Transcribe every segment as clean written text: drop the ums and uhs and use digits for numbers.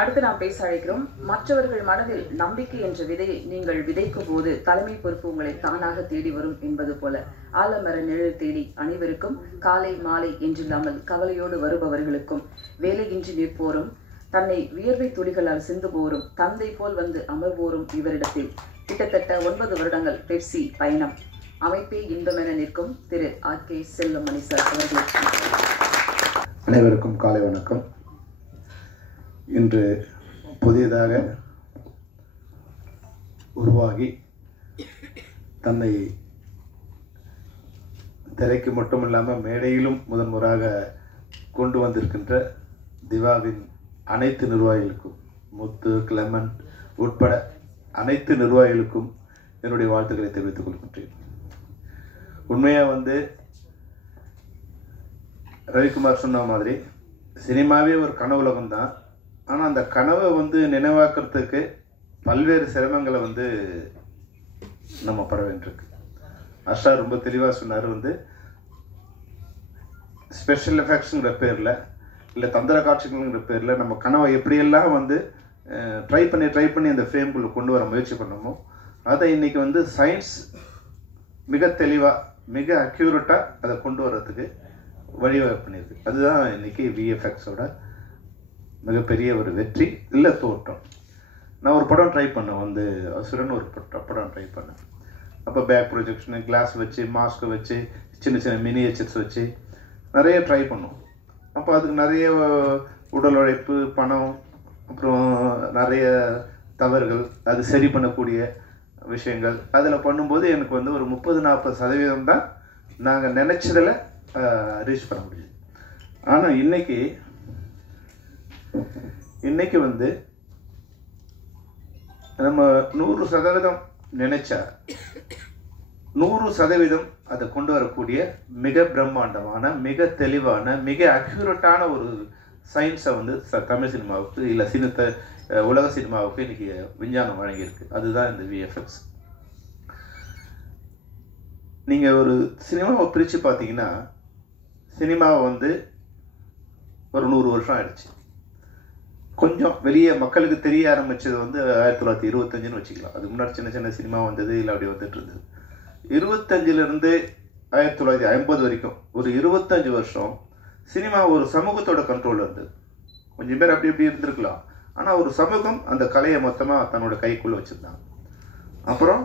அடுத்து நாம் பேச அழைக்கிறோம். மற்றவர்கள் மனதில் நம்பிக்கை என்ற விதையை நீங்கள் விதைக்கும் போது தலைமை பொறுப்பு உங்களை தானாக தேடி வரும் என்பது போல ஆலமர நிழல் தேடி அனைவருக்கும் காலை மாலை என்றில்லாமல் கவலையோடு வருபவர்களுக்கும் வேலையின்றி நிற்போரும் தன்னை வியர்வை துளிகளால் சிந்துபோரும் தந்தை போல் வந்து அமர்வோரும் இவரிடத்தில் கிட்டத்தட்ட 9 வருடங்கள் பெப்சி பயணம் அமைப்பே இன்பமென நிற்கும் திரு RK செல்வமணி சார் அவர்களுக்கு அனைவருக்கும் காலை வணக்கம். இன்று புதியதாக உருவாகி தன்னை திரைக்கு மட்டுமில்லாமல் மேடையிலும் முதன்முறையாக கொண்டு வந்திருக்கின்ற திவாவின் அனைத்து நிர்வாகிகளுக்கும், முத்து, கிளமண்ட் உட்பட அனைத்து நிர்வாகிகளுக்கும் என்னுடைய வாழ்த்துக்களை தெரிவித்துக் கொள்கின்றேன். உண்மையாக ரவிக்குமார் சொன்ன மாதிரி சினிமாவே ஒரு கனவுலகம் தான். ஆனால் அந்த கனவை நினைவாக்கிறதுக்கு பல்வேறு சிரமங்களை நம்ம பட வேண்டியிருக்கு. அஷா ரொம்ப தெளிவாக சொன்னார். ஸ்பெஷல் எஃபெக்ட்ஸுங்கிற பேரில் இல்லை தந்திர காட்சிகள்ங்கிற பேரில் நம்ம கனவை எப்படியெல்லாம் ட்ரை பண்ணி அந்த ஃப்ரேம்குள்ளே கொண்டு வர முயற்சி பண்ணோமோ அதை இன்றைக்கி சயின்ஸ் மிக தெளிவாக மிக அக்யூரேட்டாக அதை கொண்டு வர்றதுக்கு வழிவகை பண்ணியிருக்கு. அதுதான் இன்றைக்கி விஎஃப்எக்ஸோட மிகப்பெரிய ஒரு வெற்றி இல்லை தோற்றம். நான் ஒரு படம் ட்ரை பண்ணேன், அசுரன் ஒரு படம் ட்ரை பண்ணேன். அப்போ பேக் ப்ரொஜெக்ஷனு, கிளாஸ் வச்சு, மாஸ்க்கை வச்சு, சின்ன சின்ன மினியேச்சர்ஸ் வச்சு நிறைய ட்ரை பண்ணோம். அப்போ அதுக்கு நிறைய உடல் உழைப்பு, பணம், அப்புறம் நிறைய தவறுகள், அது சரி பண்ணக்கூடிய விஷயங்கள் அதில் பண்ணும்போது எனக்கு ஒரு 30-40% தான் நாங்கள் நினச்சதில் ரீச் பண்ண முடியுது. ஆனால் இன்னைக்கு நம்ம 100% நினைச்சா 100% அதை கொண்டு வரக்கூடிய மிக பிரம்மாண்டமான, மிக தெளிவான, மிக அக்யூரேட்டான ஒரு சயின்ஸை தமிழ் சினிமாவுக்கு இல்லை உலக சினிமாவுக்கு இன்னைக்கு விஞ்ஞானம் வழங்கியிருக்கு. அதுதான் இந்த விஎஃப்எக்ஸ். நீங்கள் ஒரு சினிமாவை பிரித்து பார்த்தீங்கன்னா, சினிமாவை ஒரு 100 வருஷம் ஆயிடுச்சு. கொஞ்சம் வெளியே மக்களுக்கு தெரிய ஆரம்பித்தது 1925ன்னு வச்சுக்கலாம். அதுக்கு முன்னாடி சின்ன சின்ன சினிமா வந்தது, இல்லை அப்படி வந்துட்டு இருந்தது. 25லேருந்து 1950 வரைக்கும் ஒரு 25 வருஷம் சினிமா ஒரு சமூகத்தோட கண்ட்ரோலில் இருந்தது. கொஞ்சம் பேர் அப்படி இப்படி இருந்திருக்கலாம், ஆனால் ஒரு சமூகம் அந்த கலையை மொத்தமாக தன்னோட கைக்குள்ளே வச்சுருந்தாங்க. அப்புறம்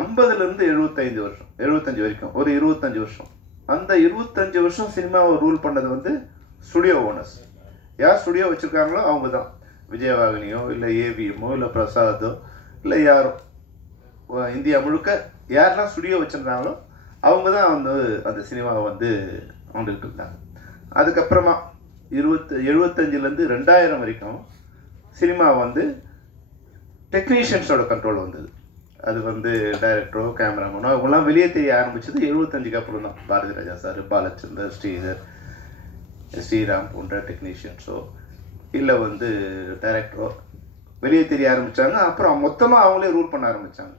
50லேருந்து 75 வரைக்கும் ஒரு 25 வருஷம். அந்த 25 வருஷம் சினிமாவை ரூல் பண்ணது ஸ்டுடியோ ஓனர்ஸ். யார் ஸ்டுடியோ வச்சுருக்காங்களோ அவங்க தான். விஜயவாகினியோ இல்லை ஏவிஎம்மோ இல்லை பிரசாதோ இல்லை யாரோ, இந்தியா முழுக்க யாரெல்லாம் ஸ்டுடியோ வச்சுருந்தாங்களோ அவங்க தான் அந்த சினிமாவை அவங்கள்கிட்ட இருந்தாங்க. அதுக்கப்புறமா 75லேருந்து 2000 வரைக்கும் சினிமா டெக்னீஷியன்ஸோட கண்ட்ரோல் வந்தது. அது டைரக்டரோ கேமராமேனோ அவங்களாம் வெளியே தெரிய ஆரம்பிச்சது 75க்கு அப்புறம் தான். பாரதி ராஜா சார், பாலச்சந்தர், ஸ்ரீதர், ஸ்ரீராம் போன்ற டெக்னீஷியன்ஸோ இல்லை டைரக்டரோ வெளியே தெரிய ஆரம்பித்தாங்க. அப்புறம் மொத்தமாக அவங்களே ரூல் பண்ண ஆரம்பித்தாங்க.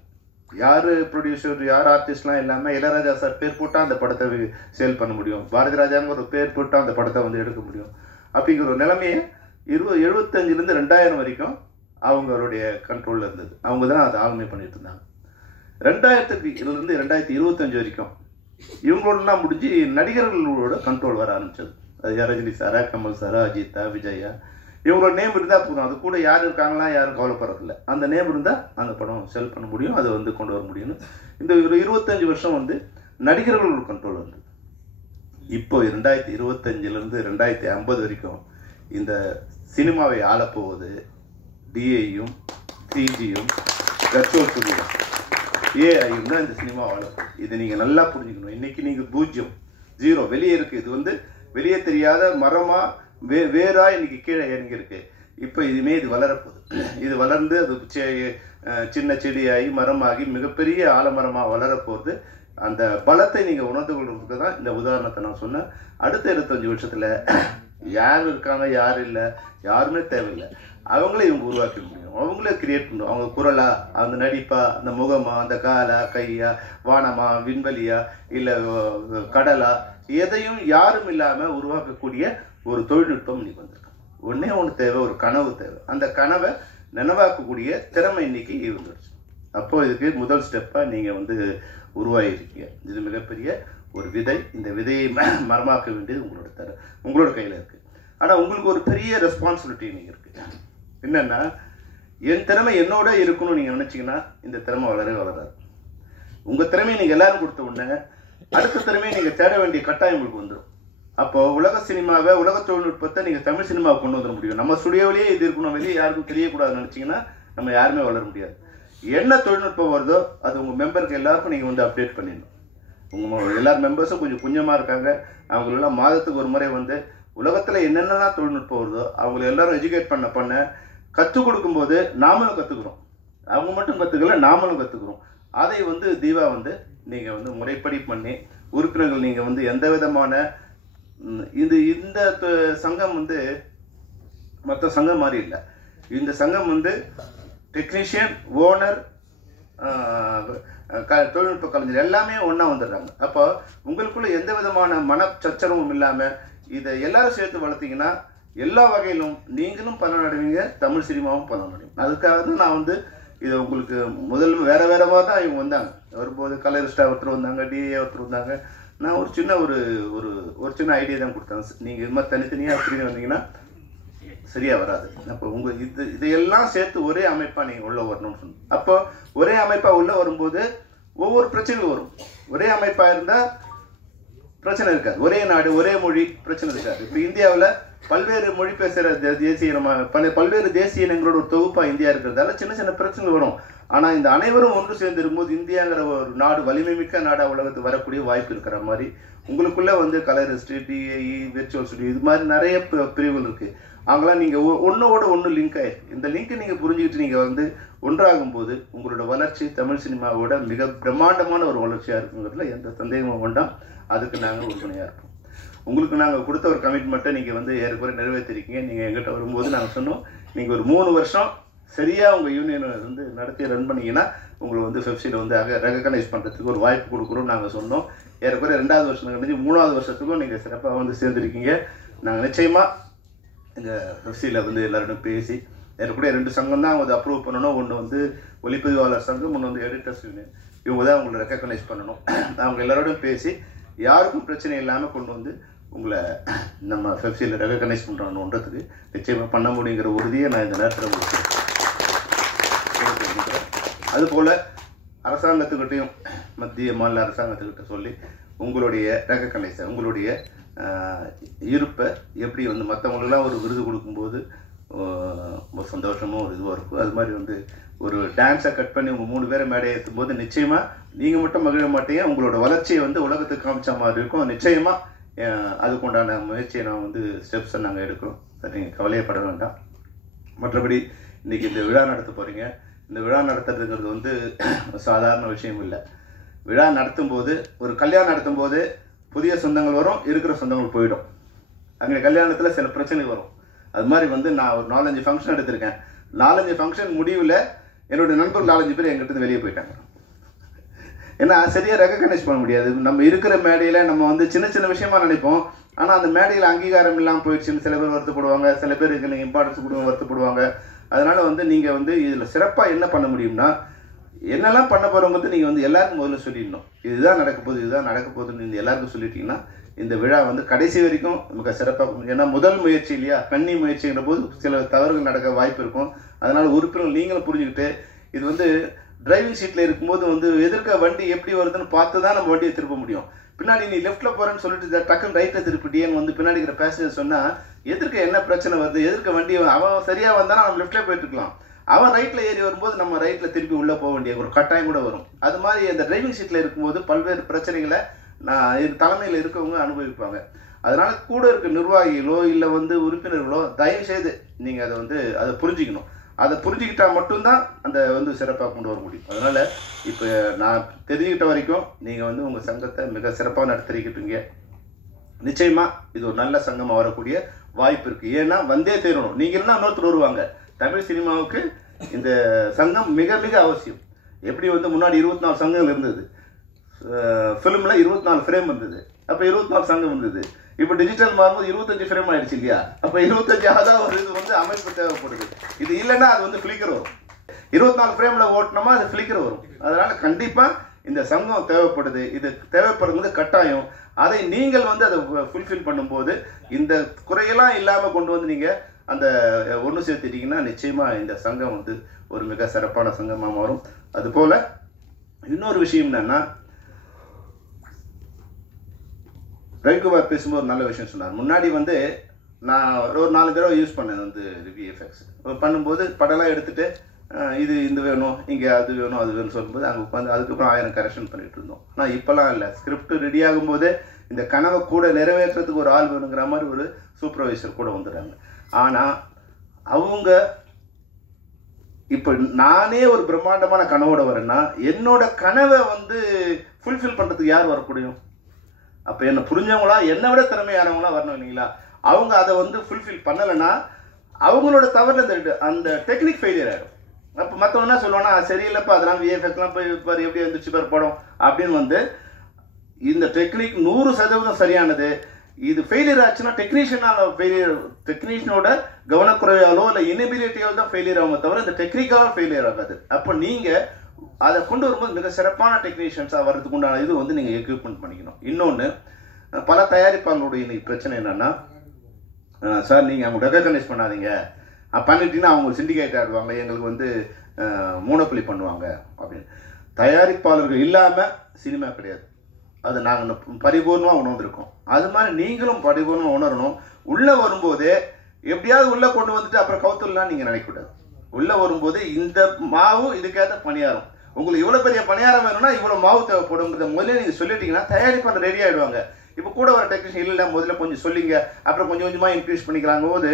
யார் ப்ரொடியூசர், யார் ஆர்டிஸ்ட்லாம் இல்லாமல் இளையராஜா சார் பேர் போட்டால் அந்த படத்தை சேல் பண்ண முடியும், பாரதி ராஜாங்க ஒரு பேர் போட்டால் அந்த படத்தை எடுக்க முடியும். அப்படிங்கிற ஒரு நிலைமையை 75லேருந்து 2000 வரைக்கும் அவங்களுடைய கண்ட்ரோலில் இருந்தது. அவங்க தான் அதை ஆளுமை பண்ணிட்டு இருந்தாங்க. 2000லேருந்து 2025 வரைக்கும் இவங்களோடலாம் முடிஞ்சு நடிகர்களோட கண்ட்ரோல் வர ஆரம்பிச்சது. அது ரஜினி சாரா, கமல் சாரா, அஜித்தா, விஜயா, இவங்களோட நேம் இருந்தால் போதும். அது கூட யார் இருக்காங்களா யாரும் கவலைப்படுறதில்ல. அந்த நேம் இருந்தால் அந்த படம் செல் பண்ண முடியும், அதை கொண்டு வர முடியும்னு இந்த ஒரு 25 வருஷம் நடிகர்களோட கண்ட்ரோல் இருந்தது. இப்போ 2025லேருந்து 2050 வரைக்கும் இந்த சினிமாவை ஆளப்போவது டிஏயும், சிஜியும், கச்சோல் துணியும், ஏஐயும் தான் இந்த சினிமா ஆளப்போகுது. இதை நீங்கள் நல்லா புரிஞ்சுக்கணும். இன்னைக்கு நீங்கள் 0 வெளியே இருக்குது. இது வெளியே தெரியாத மரமாக வேறா இன்னைக்கு கீழே இறங்கியிருக்கு. இப்போ இது வளரப்போகுது. இது வளர்ந்து அது சின்ன செடியாகி மரமாகி மிகப்பெரிய ஆலமரமாக வளரப்போகுது. அந்த பலத்தை நீங்கள் உணர்ந்து கொள்றதுக்கு தான் இந்த உதாரணத்தை நான் சொன்னேன். அடுத்த 25 வருஷத்தில் யார் இருக்காங்க, யார் இல்லை, யாருமே தேவையில்லை. அவங்களே இவங்க உருவாக்க முடியும், அவங்களே கிரியேட் பண்ணும். அவங்க குரலா, அந்த நடிப்பா, அந்த முகமா, அந்த காலா, கையா, வானமா, விண்வெளியா, இல்லை கடலா, எதையும் யாரும் இல்லாமல் உருவாக்கக்கூடிய ஒரு தொழில்நுட்பம் இன்னைக்கு வந்திருக்கு. ஒன்றே ஒன்று தேவை, ஒரு கனவு தேவை. அந்த கனவை நினைவாக்கக்கூடிய திறமை இன்னைக்கு இருந்துருச்சு. அப்போது இதுக்கு முதல் ஸ்டெப்பாக நீங்கள் வந்து உருவாகிருக்கீங்க. இது மிகப்பெரிய ஒரு விதை. இந்த விதையை மரமாக்க வேண்டியது உங்களோட கையில் இருக்குது. ஆனால் உங்களுக்கு ஒரு பெரிய ரெஸ்பான்சிபிலிட்டி நீங்கள் இருக்குது. என்னென்னா, என் திறமை என்னோட இருக்கணும்னு நீங்கள் நினச்சிங்கன்னா இந்த திறமை வளராது. உங்கள் திறமையை நீங்கள் எல்லாரும் கொடுத்த உடனே அடுத்த திறமையை நீங்கள் தேட வேண்டிய கட்டாயம் உங்களுக்கு வந்துடும். அப்போது உலக சினிமாவை, உலக தொழில்நுட்பத்தை நீங்கள் தமிழ் சினிமாவை கொண்டு வந்துட முடியும். நம்ம ஸ்டுடியோவிலேயே இது இருக்கணும், வெளியே யாருக்கும் தெரியக்கூடாதுன்னு நினச்சிங்கன்னா நம்ம யாருமே வளர முடியாது. என்ன தொழில்நுட்பம் வருதோ அது உங்கள் மெம்பருக்கு எல்லாருக்கும் நீங்கள் வந்து அப்டேட் பண்ணிடணும். உங்கள் எல்லார் மெம்பர்ஸும் கொஞ்சம் குஞ்சமாக இருக்காங்க. அவங்களெல்லாம் மாதத்துக்கு ஒரு முறை வந்து உலகத்தில் என்னென்னலாம் தொழில்நுட்பம் வருதோ அவங்கள எல்லாரும் எஜுகேட் பண்ண கற்றுக் கொடுக்கும்போது நாமளும் கற்றுக்குறோம். அவங்க மட்டும் கற்றுக்கல, நாமளும் கற்றுக்குறோம். அதை வந்து தீபா வந்து நீங்கள் வந்து முறைப்படி பண்ணி உறுப்பினர்கள் நீங்கள் வந்து எந்த விதமான இந்த சங்கம் வந்து மற்ற சங்கம் மாதிரி இல்லை. இந்த சங்கம் வந்து டெக்னீஷியன், ஓனர், தொழில்நுட்ப கலைஞர் எல்லாமே ஒன்றா வந்துடுறாங்க. அப்போ உங்களுக்குள்ள எந்த விதமான மனச்சச்சரவும் இல்லாமல் இதை எல்லாரும் சேர்த்து வளர்த்தீங்கன்னா எல்லா வகையிலும் நீங்களும் பலனடைவீங்க, தமிழ் சினிமாவும் பலனடையும். அதுக்காக தான் நான் வந்து இதை உங்களுக்கு முதல் வேற வேறமாக தான் இவங்க வந்தாங்க. வரும்போது கலரிஸ்டாக ஒருத்தர் வந்தாங்க, டிஏ ஒருத்தர் வந்தாங்க. நான் ஒரு சின்ன ஒரு சின்ன ஐடியா தான் கொடுத்தேன். நீங்கள் இது மாதிரி தனித்தனியாக அப்படின்னு வந்தீங்கன்னா சரியாக வராது. அப்போ உங்கள் இதையெல்லாம் சேர்த்து ஒரே அமைப்பாக நீங்கள் உள்ளே வரணும்னு சொன்னோம். அப்போ ஒரே அமைப்பாக உள்ளே வரும்போது ஒவ்வொரு பிரச்சனையும் வரும். ஒரே அமைப்பாக இருந்தால் பிரச்சனை இருக்காது. ஒரே நாடு, ஒரே மொழி, பிரச்சனை இருக்காது. இப்போ இந்தியாவில் பல்வேறு மொழி பேசுகிற தேசிய பல்வேறு தேசிய இனங்களோட ஒரு தொகுப்பாக இந்தியா இருக்கிறதால சின்ன சின்ன பிரச்சனை வரும். ஆனால் இந்த அனைவரும் ஒன்று சேர்ந்து இருக்கும்போது இந்தியாங்கிற ஒரு நாடு வலிமை மிக்க நாடாக உலகத்துக்கு வரக்கூடிய வாய்ப்பு இருக்கிற மாதிரி உங்களுக்குள்ள வந்து கலரிஸ்ட், டிஏஇ, விர்ச்சுவல் ஸ்டுடியோ இது மாதிரி நிறைய பிரிவுகள் இருக்குது. அவங்களாம் நீங்கள் ஒன்றோட ஒன்று லிங்க் ஆகிருக்கு. இந்த லிங்க்கை நீங்கள் புரிஞ்சுக்கிட்டு நீங்கள் வந்து ஒன்றாகும் போது உங்களோட வளர்ச்சி தமிழ் சினிமாவோட மிக பிரம்மாண்டமான ஒரு வளர்ச்சியாக இருக்குங்கிறதுல எந்த சந்தேகமும் வேண்டாம். அதுக்கு நாங்கள் உறுதுணையாக இருப்போம். உங்களுக்கு நாங்கள் கொடுத்த ஒரு கமிட்மெண்ட்டை நீங்கள் வந்து ஏற்கனவே நிறைவேற்றிருக்கீங்க. நீங்கள் எங்கிட்ட வரும்போது நாங்கள் சொன்னோம், நீங்கள் ஒரு 3 வருஷம் சரியாக உங்கள் யூனியனை வந்து நடத்தி ரன் பண்ணிங்கன்னா உங்களை வந்து ஃபெப்சியில் வந்து ரெகக்னைஸ் பண்ணுறதுக்கு ஒரு வாய்ப்பு கொடுக்குறோம் நாங்கள் சொன்னோம். ஏற்கனவே 2வது வருஷம் கழிஞ்சு 3வது வருஷத்துக்கும் நீங்கள் சிறப்பாக வந்து சேர்ந்துருக்கீங்க. நாங்கள் நிச்சயமாக எங்கள் ஃபெப்சியில் வந்து எல்லாரும் பேசி ஏற்கனவே 2 சங்கம் தான் வந்து அப்ரூவ் பண்ணணும். ஒன்று வந்து ஒளிப்பதிவாளர் சங்கம், ஒன்று வந்து எடிட்டர்ஸ் யூனியன். இவங்க தான் உங்களை ரெக்கக்னைஸ் பண்ணணும். அவங்க எல்லாரோடையும் பேசி யாருக்கும் பிரச்சனை இல்லாமல் கொண்டு வந்து உங்களை நம்ம ஃபெப்சியில் ரெகக்னைஸ் பண்ணுறோன்றதுக்கு நிச்சயமாக பண்ண முடியுங்கிற உறுதியை நான் இந்த நேரத்தில் உங்களுக்கு அதுபோல் அரசாங்கத்துக்கிட்டையும் மத்திய மாநில அரசாங்கத்துக்கிட்ட சொல்லி உங்களுடைய ரெகக்னைஸை, உங்களுடைய இருப்பை எப்படி வந்து மற்றவங்களுக்கெல்லாம் ஒரு விருது கொடுக்கும்போது ஒரு சந்தோஷமும் ஒரு இதுவாக இருக்கும். அது மாதிரி வந்து ஒரு டான்ஸை கட் பண்ணி உங்கள் 3 பேரை மேடையை ஏற்றும் போது நிச்சயமாக நீங்கள் மட்டும் மகிழ மாட்டீங்க. உங்களோட வளர்ச்சியை வந்து உலகத்துக்கு காமிச்ச மாதிரி இருக்கும். நிச்சயமாக அதுக்குண்டான முயற்சியை நான் வந்து ஸ்டெப்ஸை நாங்கள் எடுக்கிறோம். அதை நீங்கள் கவலையப்பட வேண்டாம். மற்றபடி இன்றைக்கி இந்த விழா நடத்த போகிறீங்க. இந்த விழா நடத்துறதுங்கிறது வந்து சாதாரண விஷயம் இல்லை. விழா நடத்தும் போது, ஒரு கல்யாணம் நடத்தும் போது புதிய சொந்தங்கள் வரும், இருக்கிற சொந்தங்கள் போயிடும். அங்கே கல்யாணத்தில் சில பிரச்சனை வரும். அது மாதிரி வந்து நான் ஒரு 4-5 ஃபங்க்ஷன் எடுத்திருக்கேன். 4-5 ஃபங்க்ஷன் முடிவில் என்னோடய நண்பர் 4-5 பேர் எங்கிட்ட வெளியே போயிட்டாங்க. ஏன்னா சரியாக ரெகக்னைஸ் பண்ண முடியாது. நம்ம இருக்கிற மேடையில் நம்ம வந்து சின்ன சின்ன விஷயமா நினைப்போம். ஆனால் அந்த மேடையில் அங்கீகாரம் இல்லாமல் போயிடுச்சுன்னு சில பேர் வருத்தப்படுவாங்க, சில பேர் நீங்கள் இம்பார்ட்டன்ஸ் கொடுங்க வருத்தப்படுவாங்க. அதனால் வந்து நீங்கள் வந்து இதில் சிறப்பாக என்ன பண்ண முடியும்னா, என்னெல்லாம் பண்ண போகிறவங்க நீங்கள் வந்து எல்லாருக்கும் முதல்ல சொல்லிடணும். இதுதான் நடக்க போகுது, இதுதான் நடக்க போகுதுன்னு நீங்கள் எல்லாருக்கும் சொல்லிட்டீங்கன்னா இந்த விழா வந்து கடைசி வரைக்கும் நமக்கு சிறப்பாக. ஏன்னா முதல் முயற்சி இல்லையா, கன்னி முயற்சிங்கிற போது சில தவறுகள் நடக்க வாய்ப்பு இருக்கும். அதனால் உறுப்பினர்கள் நீங்களும் புரிஞ்சுக்கிட்டு, இது வந்து டிரைவிங் சீட்டில் இருக்கும்போது வந்து எதிர்க்க வண்டி எப்படி வருதுன்னு பார்த்து தான் நம்ம வண்டியை திருப்ப முடியும். பின்னாடி நீ லெஃப்ட்டில் போகிறேன்னு சொல்லிட்டு டக்குன்னு ரைட்டில் திருப்பிட்டியேன்னு வந்து பின்னாடி இருக்கிற பேசஞ்சர் சொன்னால் எதிர்க்க என்ன பிரச்சனை வருது, எதிர்க்க வண்டி அவன் சரியாக வந்தாலும் நம்ம லெஃப்ட்டில் போயிட்டுருக்கலாம். அவன் ரைட்டில் ஏறி வரும்போது நம்ம ரைட்டில் திருப்பி உள்ளே போக வேண்டிய ஒரு கட்டாயம் கூட வரும். அது மாதிரி இந்த டிரைவிங் சீட்டில் இருக்கும்போது பல்வேறு பிரச்சனைகளை தலைமையில் இருக்கவங்க அனுபவிப்பாங்க. அதனால் கூட இருக்க நிர்வாகிகளோ இல்லை வந்து உறுப்பினர்களோ தயவு செய்து நீங்கள் அதை வந்து அதை புரிஞ்சிக்கணும். அதை புரிஞ்சுக்கிட்டால் மட்டும்தான் அந்த வந்து சிறப்பாக கொண்டு வர முடியும். அதனால் இப்போ நான் தெரிஞ்சுக்கிட்ட வரைக்கும் நீங்கள் வந்து உங்கள் சங்கத்தை மிக சிறப்பாக நடத்திருக்கிட்டீங்க. நிச்சயமாக இது ஒரு நல்ல சங்கமாக வரக்கூடிய வாய்ப்பு இருக்குது. ஏன்னா வந்தே தீரணும். நீங்கள் இல்லைன்னா இன்னொருத்தர் வருவாங்க. தமிழ் சினிமாவுக்கு இந்த சங்கம் மிக மிக அவசியம். எப்படி வந்து முன்னாடி 24 சங்கங்கள் இருந்தது, ஃபிலிமில் 24 ஃப்ரேம் இருந்தது. அப்போ 24 சங்கம் இருந்தது. இப்போ டிஜிட்டல் மாறும்போது 25 ஃப்ரேம் ஆயிடுச்சு இல்லையா? அப்போ 25ஆவது ஒரு இது வந்து அமைப்பு தேவைப்படுது. இது இல்லைன்னா அது வந்து ஃபிளிக்கர் வரும். 24 ஃப்ரேமில் ஓட்டினோமா அது ஃபிளிக்கர் வரும். அதனால் கண்டிப்பாக இந்த சங்கம் தேவைப்படுது. இது தேவைப்படுறது கட்டாயம். அதை நீங்கள் வந்து அதை ஃபுல்ஃபில் பண்ணும்போது இந்த குறையெல்லாம் இல்லாமல் கொண்டு வந்து நீங்கள் அந்த ஒன்று சேர்த்துட்டீங்கன்னா நிச்சயமாக இந்த சங்கம் வந்து ஒரு மிக சிறப்பான சங்கமாக மாறும். அதுபோல் இன்னொரு விஷயம் என்னன்னா, ரவிக்குமார் பேசும்போது நல்ல விஷயம் சொன்னார். முன்னாடி வந்து நான் ஒரு 4 தடவை யூஸ் பண்ணேன் வந்து விஎஃப்எக்ஸ் பண்ணும்போது படம்லாம் எடுத்துகிட்டு இது இந்த வேணும், இங்கே அது வேணும், அது வேணும்னு சொல்லும்போது அங்கே உட்காந்து அதுக்கப்புறம் 1000 கரெக்ஷன் பண்ணிட்டு இருந்தோம். ஆனால் இப்போலாம் இல்லை. ஸ்கிரிப்ட் ரெடி ஆகும்போது இந்த கனவை கூட நிறைவேற்றுறதுக்கு ஒரு ஆள் வேணுங்கிற மாதிரி ஒரு சூப்பர்வைசர் கூட வந்துடுறாங்க. ஆனால் அவங்க இப்போ நானே ஒரு பிரம்மாண்டமான கனவோட வரேன்னா என்னோட கனவை வந்து ஃபுல்ஃபில் பண்ணுறதுக்கு யார் வரக்கூடியும்? அப்போ என்னை புரிஞ்சவங்களா என்னை விட திறமையானவங்களா வரணும் இல்லைங்களா? அவங்க அதை வந்து ஃபுல்ஃபில் பண்ணலைன்னா அவங்களோட தவறு அந்த டெக்னிக் ஃபெயிலியர் ஆகிடும். அப்போ மற்றவங்க என்ன சொல்லுவாங்கன்னா சரியில்லைப்பா அதெல்லாம் விஎஃப்எக்ஸ்லாம் போய் பாரு எப்படி வந்துச்சு பாரு படம் அப்படின்னு வந்து இந்த டெக்னிக் 100% சரியானது. இது ஃபெயிலியர் ஆச்சுன்னா டெக்னீஷியனோட கவனக்குறையாலோ இல்லை இனபிலிட்டியாலோ தான் ஃபெயிலியர் ஆகும் தவிர இந்த டெக்னிக்கலாக ஃபெயிலியர் ஆகாது. அப்போ நீங்கள் அதை கொண்டு வரும்போது மிக சிறப்பான டெக்னீஷியன்ஸாக வர்றதுக்கு உண்டான இது வந்து நீங்கள் எக்யூப்மெண்ட் பண்ணிக்கணும். இன்னொன்று, பல தயாரிப்பாளர்களுடைய இன்னைக்கு பிரச்சனை என்னென்னா, சார் நீங்கள் அவங்க ரெகக்னைஸ் பண்ணாதீங்க, பண்ணிட்டீங்கன்னா அவங்க சிண்டிகேட் ஆடுவாங்க, எங்களுக்கு வந்து மோனோபொலி பண்ணுவாங்க அப்படின்னு. தயாரிப்பாளர்கள் இல்லாமல் சினிமா கிடையாது. அது நாங்கள் பரிபூர்ணமாக உணர்ந்திருக்கோம். அது மாதிரி நீங்களும் பரிபூர்ணமாக உணரணும். உள்ளே வரும்போதே எப்படியாவது உள்ளே கொண்டு வந்துட்டு அப்புறம் கவுத்துலாம் நீங்கள் நினைக்கக்கூடாது. உள்ளே வரும்போது இந்த மாவு இதுக்கேற்ற பணியாரம், உங்களுக்கு இவ்வளோ பெரிய பணியாரம் வேணும்னா இவ்வளோ மாவு தேவைப்படுங்கிறத முதல்ல நீங்கள் சொல்லிட்டீங்கன்னா தயாரிப்பாளர் ரெடி ஆகிடுவாங்க. இப்போ கூட வர டெக்னீஷியன் இல்லை முதல்ல கொஞ்சம் சொல்லிங்க அப்புறம் கொஞ்சம் கொஞ்சமாக இன்க்ரீஸ் பண்ணிக்கலாங்க போது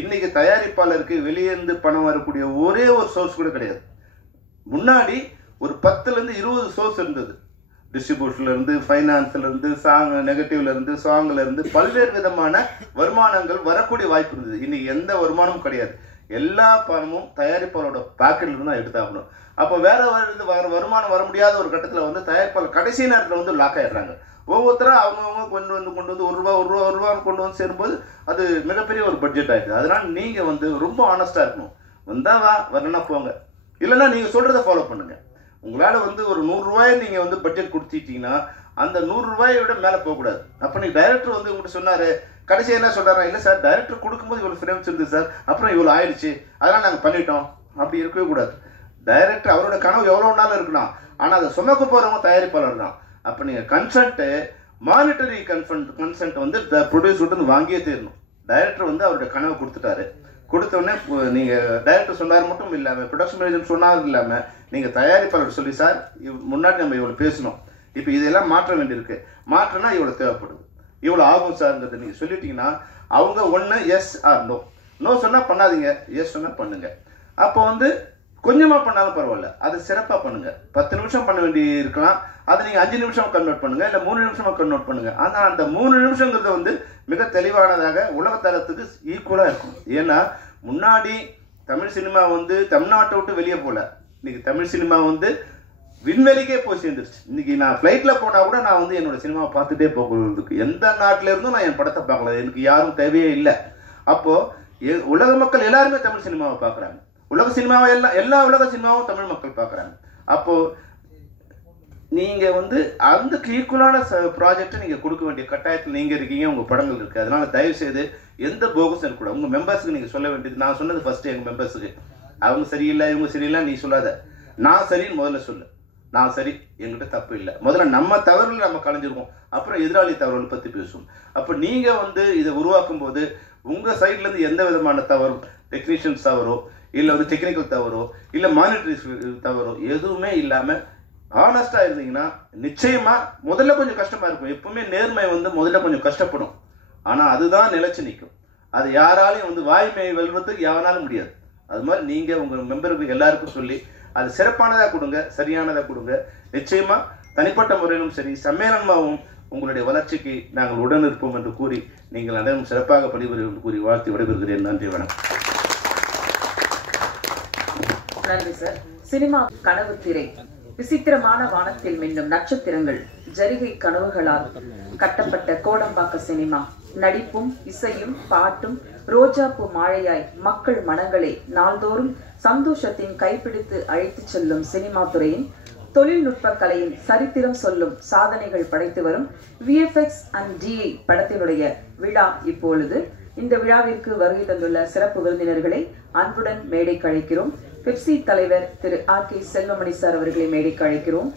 இன்னைக்கு தயாரிப்பாளருக்கு வெளியேந்து பணம் வரக்கூடிய ஒரே ஒரு சோர்ஸ் கூட கிடையாது. முன்னாடி ஒரு 10லேருந்து 20 சோர்ஸ் இருந்தது. டிஸ்ட்ரிபியூஷன்லேருந்து, ஃபைனான்ஸ்லேருந்து, நெகட்டிவ்லேருந்து, சாங்லேருந்து பல்வேறு விதமான வருமானங்கள் வரக்கூடிய வாய்ப்பு இருந்தது. இன்னைக்கு எந்த வருமானமும் கிடையாது. எல்லா பணமும் தயாரிப்பாளரோட பாக்கெட்லேருந்து தான் எடுத்தாகணும். அப்போ வேற வருமானம் வர முடியாத ஒரு கட்டத்தில் வந்து தயாரிப்பாளர் கடைசி நேரத்தில் வந்து லாக் ஆகிடுறாங்க. ஒவ்வொருத்தரும் அவங்கவுங்க கொண்டு வந்து ஒரு ரூபான்னு கொண்டு வந்து சேரும்போது அது மிகப்பெரிய ஒரு பட்ஜெட் ஆகிடுது. அதனால் நீங்கள் வந்து ரொம்ப ஆனஸ்டாக இருக்கணும். வந்தாவா வரலன்னா போங்க, இல்லைன்னா நீங்கள் சொல்கிறத ஃபாலோ பண்ணுங்கள். உங்களால் வந்து ஒரு 100 ரூபாயை நீங்கள் வந்து பட்ஜெட் கொடுத்துட்டீங்கன்னா அந்த 100 ரூபாயை விட மேலே போகக்கூடாது. அப்போ நீங்கள் டைரக்டர் வந்து உங்கள்கிட்ட சொன்னார், கடைசி என்ன சொல்கிறாரா, இல்லை சார் டைரக்டர் கொடுக்கும்போது இவ்வளோ ஃப்ரேம்ஸ் இருந்தது சார், அப்புறம் இவ்வளோ ஆயிடுச்சு அதெல்லாம் நாங்கள் பண்ணிட்டோம், அப்படி இருக்கவே கூடாது. டைரக்டர் அவரோட கனவு எவ்வளோ நாளும் இருக்கலாம், ஆனால் அதை சுமக்க போகிறவங்க தயாரிப்பாளர் தான். அப்போ நீங்கள் கன்சென்ட்டு மானிட்டரி கன்சென்ட் வந்து ப்ரொடியூசர்கிட்ட வாங்கியே தீரணும். டைரக்டர் வந்து அவருடைய கனவை கொடுத்துட்டாரு, கொடுத்தோடனே நீங்கள் டைரக்டர் சொன்னார் மட்டும் இல்லாமல் ப்ரொடக்ஷன் மேனேஜர் சொன்னார் இல்லாமல் நீங்கள் தயாரிப்பாளர் சொல்லி சார் முன்னாடி நம்ம இவ்வளோ பேசணும், இப்போ இதெல்லாம் மாற்ற வேண்டியிருக்கு, மாற்றனா இவ்வளோ தேவைப்படுது, இவ்வளோ ஆகும் சார்ங்கிறத நீங்கள் சொல்லிட்டீங்கன்னா அவங்க ஒன்று எஸ் ஆர் நோ. நோ சொன்னால் பண்ணாதீங்க, எஸ் சொன்னால் பண்ணுங்கள். அப்போ வந்து கொஞ்சமாக பண்ணாலும் பரவாயில்ல, அது சிறப்பாக பண்ணுங்கள். 10 நிமிஷம் பண்ண வேண்டி இருக்கலாம், அதை நீங்கள் 5 நிமிஷம் கன்வெர்ட் பண்ணுங்கள், இல்லை 3 நிமிஷமாக கன்வெர்ட் பண்ணுங்கள். ஆனால் அந்த 3 நிமிஷங்கிறது வந்து மிக தெளிவானதாக உலகத்தரத்துக்கு ஈக்குவலாக இருக்கும். ஏன்னா முன்னாடி தமிழ் சினிமா வந்து தமிழ்நாட்டை விட்டு வெளியே போகல, இன்னைக்கு தமிழ் சினிமா வந்து விண்வெளிக்கே போய் சேர்ந்துருச்சு. இன்னைக்கு நான் ஃப்ளைட்டில் போனால் கூட நான் வந்து என்னோட சினிமாவை பார்த்துட்டே போகிறதுக்கு எந்த நாட்டில் இருந்தும் நான் என் படத்தை பார்க்கல, எனக்கு யாரும் தேவையே இல்லை. அப்போது உலக மக்கள் எல்லாருமே தமிழ் சினிமாவை பார்க்குறாங்க, உலக சினிமாவை எல்லா உலக சினிமாவும் தமிழ் மக்கள் பார்க்குறாங்க. அப்போது நீங்கள் வந்து அந்த ஈக்குவலான ப்ராஜெக்டை நீங்கள் கொடுக்க வேண்டிய கட்டாயத்தில் நீங்கள் இருக்கீங்க, உங்கள் படங்கள் இருக்குது. அதனால் தயவுசெய்து எந்த போகஸும் இருக்கக்கூடாது. உங்கள் மெம்பர்ஸுக்கு நீங்கள் சொல்ல வேண்டியது, நான் சொன்னது ஃபஸ்ட்டு எங்கள் மெம்பர்ஸுக்கு, அவங்க சரியில்லை இவங்க சரியில்லை நீ சொல்லாத, நான் சரின்னு முதல்ல சொல்லு, நான் சரி என்கிட்ட தப்பு இல்லை, முதல்ல நம்ம தவறுகளை நம்ம கலைஞ்சிருவோம், அப்புறம் எதிராளி தவறுகளை பற்றி பேசுவோம். அப்போ நீங்கள் வந்து இதை உருவாக்கும் போது உங்கள் சைட்லேருந்து எந்த விதமான தவறும், டெக்னீஷியன்ஸ் தவறோ இல்லை வந்து டெக்னிக்கல் தவறோ இல்லை மானிட்டரி தவறோ எதுவுமே இல்லாமல் ஆனஸ்டாக இருந்தீங்கன்னா நிச்சயமாக முதல்ல கொஞ்சம் கஷ்டமாக இருக்கும். எப்பவுமே நேர்மை வந்து முதல்ல கொஞ்சம் கஷ்டப்படும், ஆனால் அதுதான் நிலைச்சு நிற்கும். அது யாராலையும் வந்து வாய்மை வெல்வதுக்கு யாராலும் முடியாது. அது மாதிரி நீங்கள் உங்கள் மெம்பருக்கு எல்லாருக்கும் சொல்லி அது சிறப்பானதாக கொடுங்க, சரியானதாக கொடுங்க. நிச்சயமாக தனிப்பட்ட முறையிலும் சரி சம்மேளனமாகவும் உங்களுடைய வளர்ச்சிக்கு நாங்கள் உடன் இருப்போம் என்று கூறி நீங்கள் அனைவரும் சிறப்பாக பணிபுரியும் என்று கூறி வாழ்த்து விடைபெறுகிறேன். நன்றி, வணக்கம். நன்றி சார். சினிமா கனவு திரை விசித்திரமான வானத்தில் மின்னும் நட்சத்திரங்கள், ஜரிகை கனவுகளால் கட்டப்பட்ட கோடம்பாக்க சினிமா, நடிப்பும் இசையும் பாட்டும் ரோஜாப்பூ மாழையாய் மக்கள் மனங்களை நாள்தோறும் சந்தோஷத்தின் கைப்பிடித்து அழைத்துச் செல்லும் சினிமா துறையின் தொழில்நுட்ப கலையின் சரித்திரம் சொல்லும் சாதனைகள் படைத்து வரும் VFX and DI படத்தினுடைய விழா இப்பொழுது. இந்த விழாவிற்கு வருகை தந்துள்ள சிறப்பு விருந்தினர்களை அன்புடன் மேடைக்கு அழைக்கிறோம். பெப்சி தலைவர் திரு RK செல்வமணி சார் அவர்களை மேடைக்கு அழைக்கிறோம்.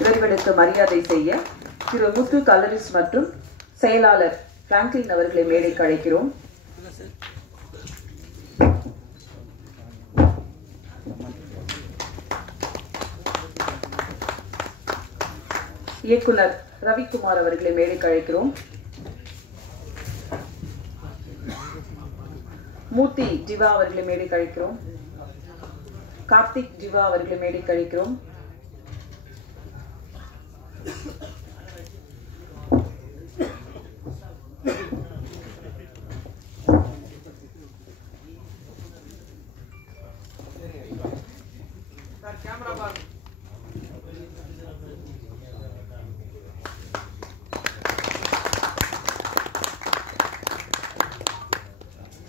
இவர்களுக்கு மரியாதை செய்ய திரு முத்து கலரிஸ்ட் மற்றும் செயலாளர் பிராங்க்லின் அவர்களை மேடைக்கு அழைக்கிறோம். இயக்குனர் ரவிக்குமார் அவர்களை மேடைக்கு அழைக்கிறோம். மூர்த்தி ஜிவா அவர்களை மேடைக்கு அழைக்கிறோம். கார்த்திக் ஜிவா அவர்களை மேடைக்கு அழைக்கிறோம்.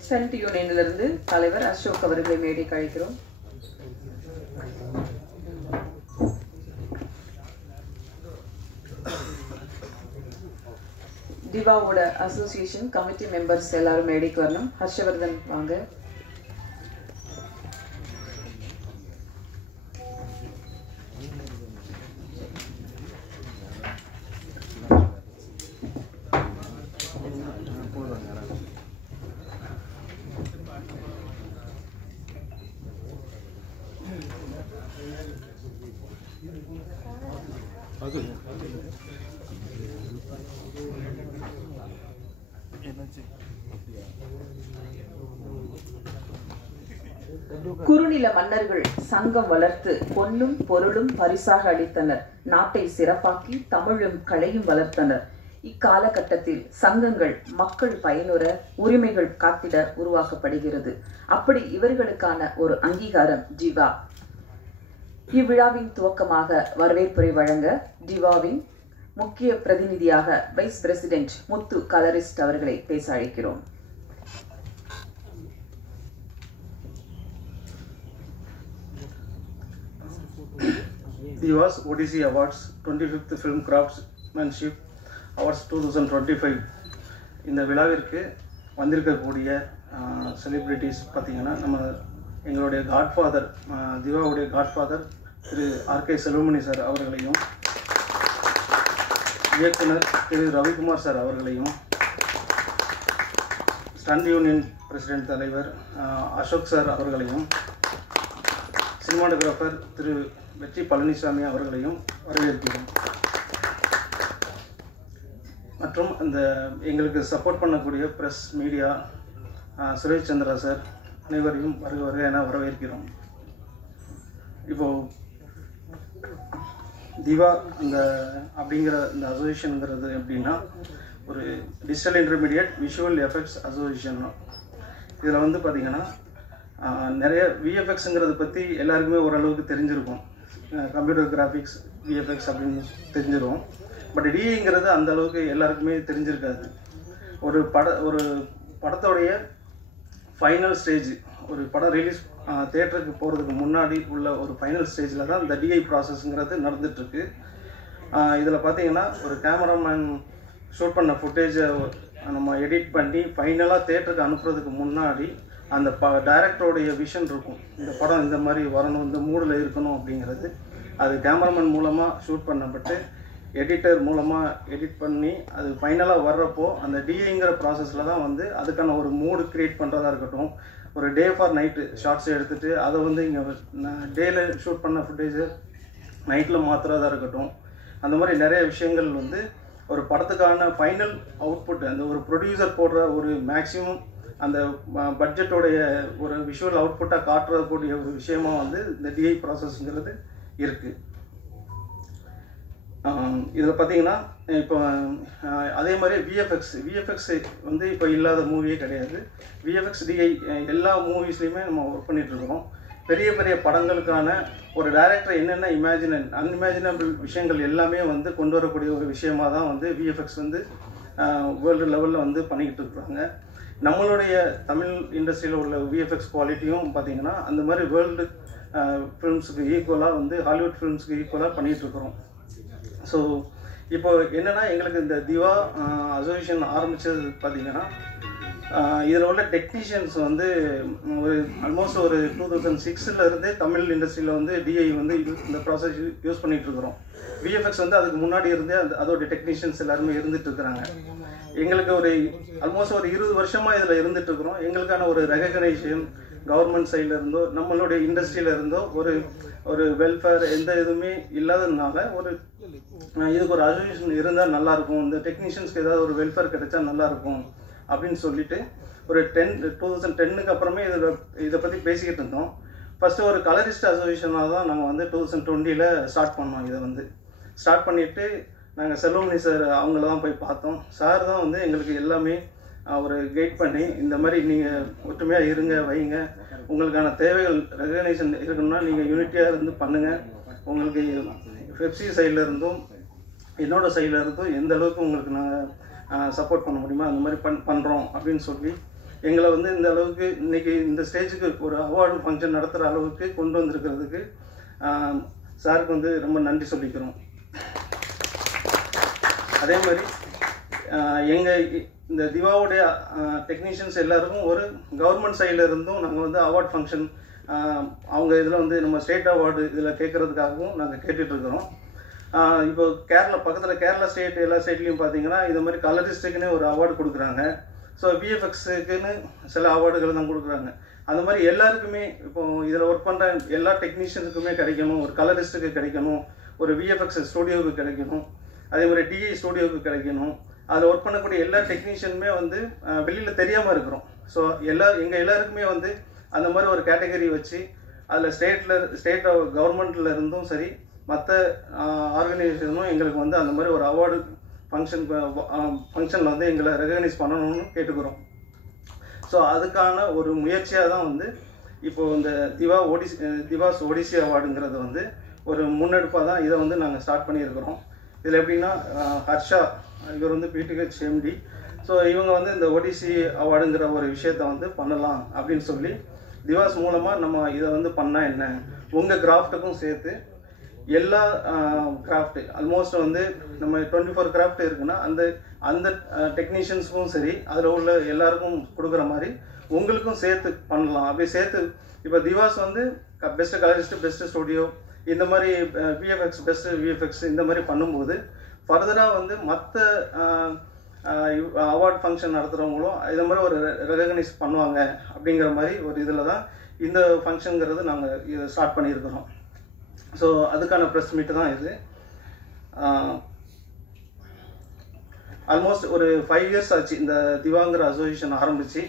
ஸ்டண்ட் யூனியனிலிருந்து தலைவர் அசோக் அவர்களை மேடைக்கு அழைக்கிறோம். திவாவோட அசோசியேஷன் கமிட்டி மெம்பர்ஸ் எல்லாரும் மேடைக்கு வரணும். ஹர்ஷவர்தன் வாங்க. குறுநில மன்னர்கள் சங்கம் வளர்த்து பொன்னும் பொருளும் பரிசாக அளித்தனர். நாட்டை சிறப்பாக்கி தமிழும் கலையும் வளர்த்தனர். இக்காலகட்டத்தில் சங்கங்கள் மக்கள் பயனுற உரிமைகள் காத்திட உருவாக்கப்படுகிறது. அப்படி இவர்களுக்கான ஒரு அங்கீகாரம் ஜிவா. இவ்விழாவின் துவக்கமாக வரவேற்புரை வழங்க ஜிவாவின் முக்கிய பிரதிநிதியாக வைஸ் பிரசிடென்ட் முத்து கலரிஸ்ட் அவர்களை பேச அழைக்கிறோம். Diva's Odyssey Awards 25th Film Craftsmanship Awards 2025 இந்த விழாவிற்கு வந்திருக்கக்கூடிய செலிபிரிட்டிஸ் பார்த்தீங்கன்னா நம்ம எங்களுடைய காட்ஃபாதர் திவாவுடைய காட்ஃபாதர் திரு RK செல்வமணி சார் அவர்களையும், இயக்குனர் திரு ரவிக்குமார் சார் அவர்களையும், ஸ்டண்ட் யூனியன் பிரசிடென்ட் தலைவர் அசோக் சார் அவர்களையும், சினிமாட்டோகிராஃபர் திரு வெற்றி பழனிசாமி அவர்களையும் வரவேற்கிறோம். மற்றும் அந்த எங்களுக்கு சப்போர்ட் பண்ணக்கூடிய press media Suresh Chandra sir அனைவரையும் வருக என வரவேற்கிறோம். இப்போது திவா அந்த அப்படிங்கிற இந்த அசோசியேஷனுங்கிறது எப்படின்னா ஒரு digital intermediate visual effects association. இதில் வந்து பார்த்திங்கன்னா நிறைய VFXங்கிறத பற்றி எல்லாருக்குமே ஓரளவுக்கு தெரிஞ்சிருக்கும். கம்ப்யூட்டர் கிராஃபிக்ஸ் VFX அப்படின்னு தெரிஞ்சிடும். பட் டிஐங்கிறது அந்த அளவுக்கு எல்லாருக்குமே தெரிஞ்சிருக்காது. ஒரு படத்தோடைய ஃபைனல் ஸ்டேஜ், ஒரு படம் ரிலீஸ் தியேட்டருக்கு போகிறதுக்கு முன்னாடி உள்ள ஒரு ஃபைனல் ஸ்டேஜில் தான் இந்த டிஐ ப்ராசஸ்ங்கிறது நடந்துகிட்ருக்கு. இதில் பார்த்தீங்கன்னா ஒரு கேமராமேன் ஷூட் பண்ண ஃபுட்டேஜை நம்ம எடிட் பண்ணி ஃபைனலாக தியேட்டருக்கு அனுப்புறதுக்கு முன்னாடி அந்த டைரக்டருடைய விஷன் இருக்கும். இந்த படம் இந்த மாதிரி வரணும், இந்த மூடில் இருக்கணும் அப்படிங்கிறது. அது கேமராமேன் மூலமாக ஷூட் பண்ணப்பட்டு எடிட்டர் மூலமாக எடிட் பண்ணி அது ஃபைனலாக வர்றப்போ அந்த டிஐங்கிற ப்ராசஸில் தான் வந்து அதுக்கான ஒரு மூடு க்ரியேட் பண்ணுறதா இருக்கட்டும், ஒரு டே ஃபார் நைட்டு ஷார்ட்ஸை எடுத்துகிட்டு அதை வந்து இங்கே டேயில் ஷூட் பண்ண ஃபுட்டேஜை நைட்டில் மாற்றுறதா இருக்கட்டும், அந்த மாதிரி நிறைய விஷயங்கள் வந்து ஒரு படத்துக்கான ஃபைனல் அவுட்புட் அந்த ஒரு ப்ரொடியூசர் போடுற ஒரு மேக்ஸிமம் அந்த பட்ஜெட்டோடைய ஒரு விஷுவல் அவுட்புட்டாக காட்டுறக்கூடிய ஒரு விஷயமாக வந்து இந்த டிஐ ப்ராசஸ்ங்கிறது இருக்குது. இதில் பார்த்தீங்கன்னா இப்போ அதே மாதிரி விஎஃப்எக்ஸ் வந்து இப்போ இல்லாத மூவியே கிடையாது. விஎஃப்எக்ஸ் டிஐ எல்லா மூவிஸ்லையுமே நம்ம ஒர்க் பண்ணிகிட்ருக்கோம். பெரிய பெரிய படங்களுக்கான ஒரு டைரக்டர் என்னென்ன அன்இமேஜினபிள் விஷயங்கள் எல்லாமே வந்து கொண்டு வரக்கூடிய ஒரு விஷயமாக தான் வந்து விஎஃப்எக்ஸ் வந்து வேர்ல்டு லெவலில் வந்து பண்ணிக்கிட்டு இருக்கிறாங்க. நம்மளுடைய தமிழ் இண்டஸ்ட்ரியில் உள்ள விஎஃப்எக்ஸ் குவாலிட்டியும் பார்த்திங்கன்னா அந்த மாதிரி வேர்ல்டு ஃபிலிம்ஸுக்கு ஈக்குவலாக வந்து ஹாலிவுட் ஃபிலிம்ஸுக்கு ஈக்குவலாக பண்ணிகிட்ருக்குறோம். ஸோ இப்போ என்னென்னா எங்களுக்கு இந்த திவா அசோசியேஷன் ஆரம்பித்தது பார்த்திங்கன்னா இதில் உள்ள டெக்னீஷியன்ஸ் வந்து ஒரு ஆல்மோஸ்ட் ஒரு 2006 தமிழ் இண்டஸ்ட்ரியில் வந்து டிஐ வந்து இந்த ப்ராசஸ் யூஸ் பண்ணிகிட்ருக்குறோம். விஎஃப்எக்ஸ் வந்து அதுக்கு முன்னாடி இருந்தே அதோடைய டெக்னீஷியன்ஸ் எல்லாருமே இருந்துகிட்ருக்குறாங்க. எங்களுக்கு ஒரு ஆல்மோஸ்ட் ஒரு 20 வருஷமாக இதில் இருந்துகிட்ருக்குறோம். எங்களுக்கான ஒரு ரெகக்னைசேஷன் கவர்மெண்ட் சைடில் இருந்தோ நம்மளுடைய இண்டஸ்ட்ரியில் இருந்தோ ஒரு வெல்ஃபேர் எந்த இதுவுமே இல்லாததுனால இதுக்கு ஒரு அசோசியேஷன் இருந்தால் நல்லாயிருக்கும், இந்த டெக்னீஷியன்ஸ்க்கு ஏதாவது ஒரு வெல்ஃபேர் கிடைச்சா நல்லாயிருக்கும் அப்படின்னு சொல்லிட்டு ஒரு 2010 அப்புறமே இதை பற்றி பேசிக்கிட்டு இருந்தோம். ஃபஸ்ட்டு ஒரு கலரிஸ்ட் அசோசியேஷனாக தான் நாங்கள் வந்து 2020 ஸ்டார்ட் பண்ணோம். இதை வந்து ஸ்டார்ட் பண்ணிவிட்டு நாங்கள் செல்வமணி சார் அவங்கள தான் போய் பார்த்தோம். சார் தான் வந்து எங்களுக்கு எல்லாமே ஒரு கைட் பண்ணி இந்த மாதிரி நீங்கள் ஒற்றுமையாக இருங்க வைங்க, உங்களுக்கான தேவைகள் ரெகக்னைசேஷன் இருக்கணும்னா நீங்கள் யூனிட்டியாக இருந்து பண்ணுங்கள், உங்களுக்கு பெப்சி சைடில் இருந்தும் என்னோட சைடில் இருந்தும் எந்த அளவுக்கு உங்களுக்கு நாங்கள் சப்போர்ட் பண்ண முடியுமோ அந்த மாதிரி பண்ணுறோம் அப்படின்னு சொல்லி எங்களை வந்து இந்த அளவுக்கு இன்றைக்கி இந்த ஸ்டேஜுக்கு ஒரு அவார்டு ஃபங்க்ஷன் நடத்துகிற அளவுக்கு கொண்டு வந்திருக்கிறதுக்கு சாருக்கு வந்து ரொம்ப நன்றி சொல்லிக்கிறோம். அதே மாதிரி எங்கள் இந்த திவாவுடைய டெக்னீஷியன்ஸ் எல்லாருக்கும் ஒரு கவர்மெண்ட் சைடில் இருந்தும் நாங்கள் வந்து அவார்ட் ஃபங்க்ஷன் அவங்க இதில் வந்து நம்ம ஸ்டேட் அவார்டு இதில் கேட்குறதுக்காகவும் நாங்கள் கேட்டுட்ருக்குறோம். இப்போ பக்கத்தில் கேரளா ஸ்டேட் எல்லா ஸ்டேட்லேயும் பார்த்தீங்கன்னா இது மாதிரி கலரிஸ்ட்டுக்குன்னு ஒரு அவார்டு கொடுக்குறாங்க. ஸோ விஎஃப்எக்ஸுக்குன்னு சில அவார்டுகள் தான் கொடுக்குறாங்க. அந்த மாதிரி எல்லாருக்குமே இப்போ இதில் ஒர்க் பண்ணுற எல்லா டெக்னீஷியனுக்குமே கிடைக்கணும், ஒரு கலரிஸ்ட்டுக்கு கிடைக்கணும், ஒரு விஎஃப்எக்ஸ் ஸ்டூடியோவுக்கு கிடைக்கணும், அதே மாதிரி டிஐ ஸ்டூடியோவுக்கு கிடைக்கணும். அதில் ஒர்க் பண்ணக்கூடிய எல்லா டெக்னீஷியனுமே வந்து வெளியில் தெரியாமல் இருக்கிறோம். ஸோ எங்கள் எல்லாருக்குமே வந்து அந்த மாதிரி ஒரு கேட்டகரி வச்சு அதில் ஸ்டேட் கவர்மெண்ட்டில் இருந்தும் சரி மற்ற ஆர்கனைசேஷனும் எங்களுக்கு வந்து அந்த மாதிரி ஒரு அவார்டு ஃபங்க்ஷனில் வந்து எங்களை ரெகக்னைஸ் பண்ணணும்னு கேட்டுக்கிறோம். ஸோ அதுக்கான ஒரு முயற்சியாக தான் வந்து இப்போது இந்த திவாஸ் ஒடிசி அவார்டுங்கிறது வந்து ஒரு முன்னெடுப்பாக தான் இதை வந்து நாங்கள் ஸ்டார்ட் பண்ணியிருக்கிறோம். இதில் எப்படின்னா ஹர்ஷா இவர் வந்து பிடிஹெச் எம்டி. ஸோ இவங்க வந்து இந்த ஒடிசி அவார்டுங்கிற ஒரு விஷயத்தை வந்து பண்ணலாம் அப்படின்னு சொல்லி திவாஸ் மூலமாக நம்ம இதை வந்து பண்ணால் என்ன, உங்கள் கிராஃப்ட்டுக்கும் சேர்த்து எல்லா கிராஃப்ட்டு ஆல்மோஸ்ட் வந்து நம்ம 24 கிராஃப்ட் இருக்குன்னா அந்த டெக்னீஷியன்ஸுக்கும் சரி அதில் உள்ள எல்லாருக்கும் கொடுக்குற மாதிரி உங்களுக்கும் சேர்த்து பண்ணலாம். அப்படி சேர்த்து இப்போ திவாஸ் வந்து பெஸ்ட்டு கலரிஸ்ட்டு பெஸ்ட்டு ஸ்டூடியோ இந்த மாதிரி விஎஃப்எக்ஸ் பெஸ்ட்டு விஎஃப்எக்ஸ் இந்த மாதிரி பண்ணும்போது ஃபர்தராக வந்து மற்ற அவார்ட் ஃபங்க்ஷன் நடத்துகிறவங்களும் இதை மாதிரி ஒரு ரெகக்னைஸ் பண்ணுவாங்க அப்படிங்கிற மாதிரி ஒரு இதில் தான் இந்த ஃபங்க்ஷனுங்கிறது நாங்கள் இதை ஸ்டார்ட் பண்ணியிருக்கிறோம். ஸோ அதுக்கான ப்ரெஸ் மீட்டு தான் இது. ஆல்மோஸ்ட் ஒரு 5 இயர்ஸ் ஆச்சு இந்த திவாங்கிற அசோசியேஷன் ஆரம்பித்து.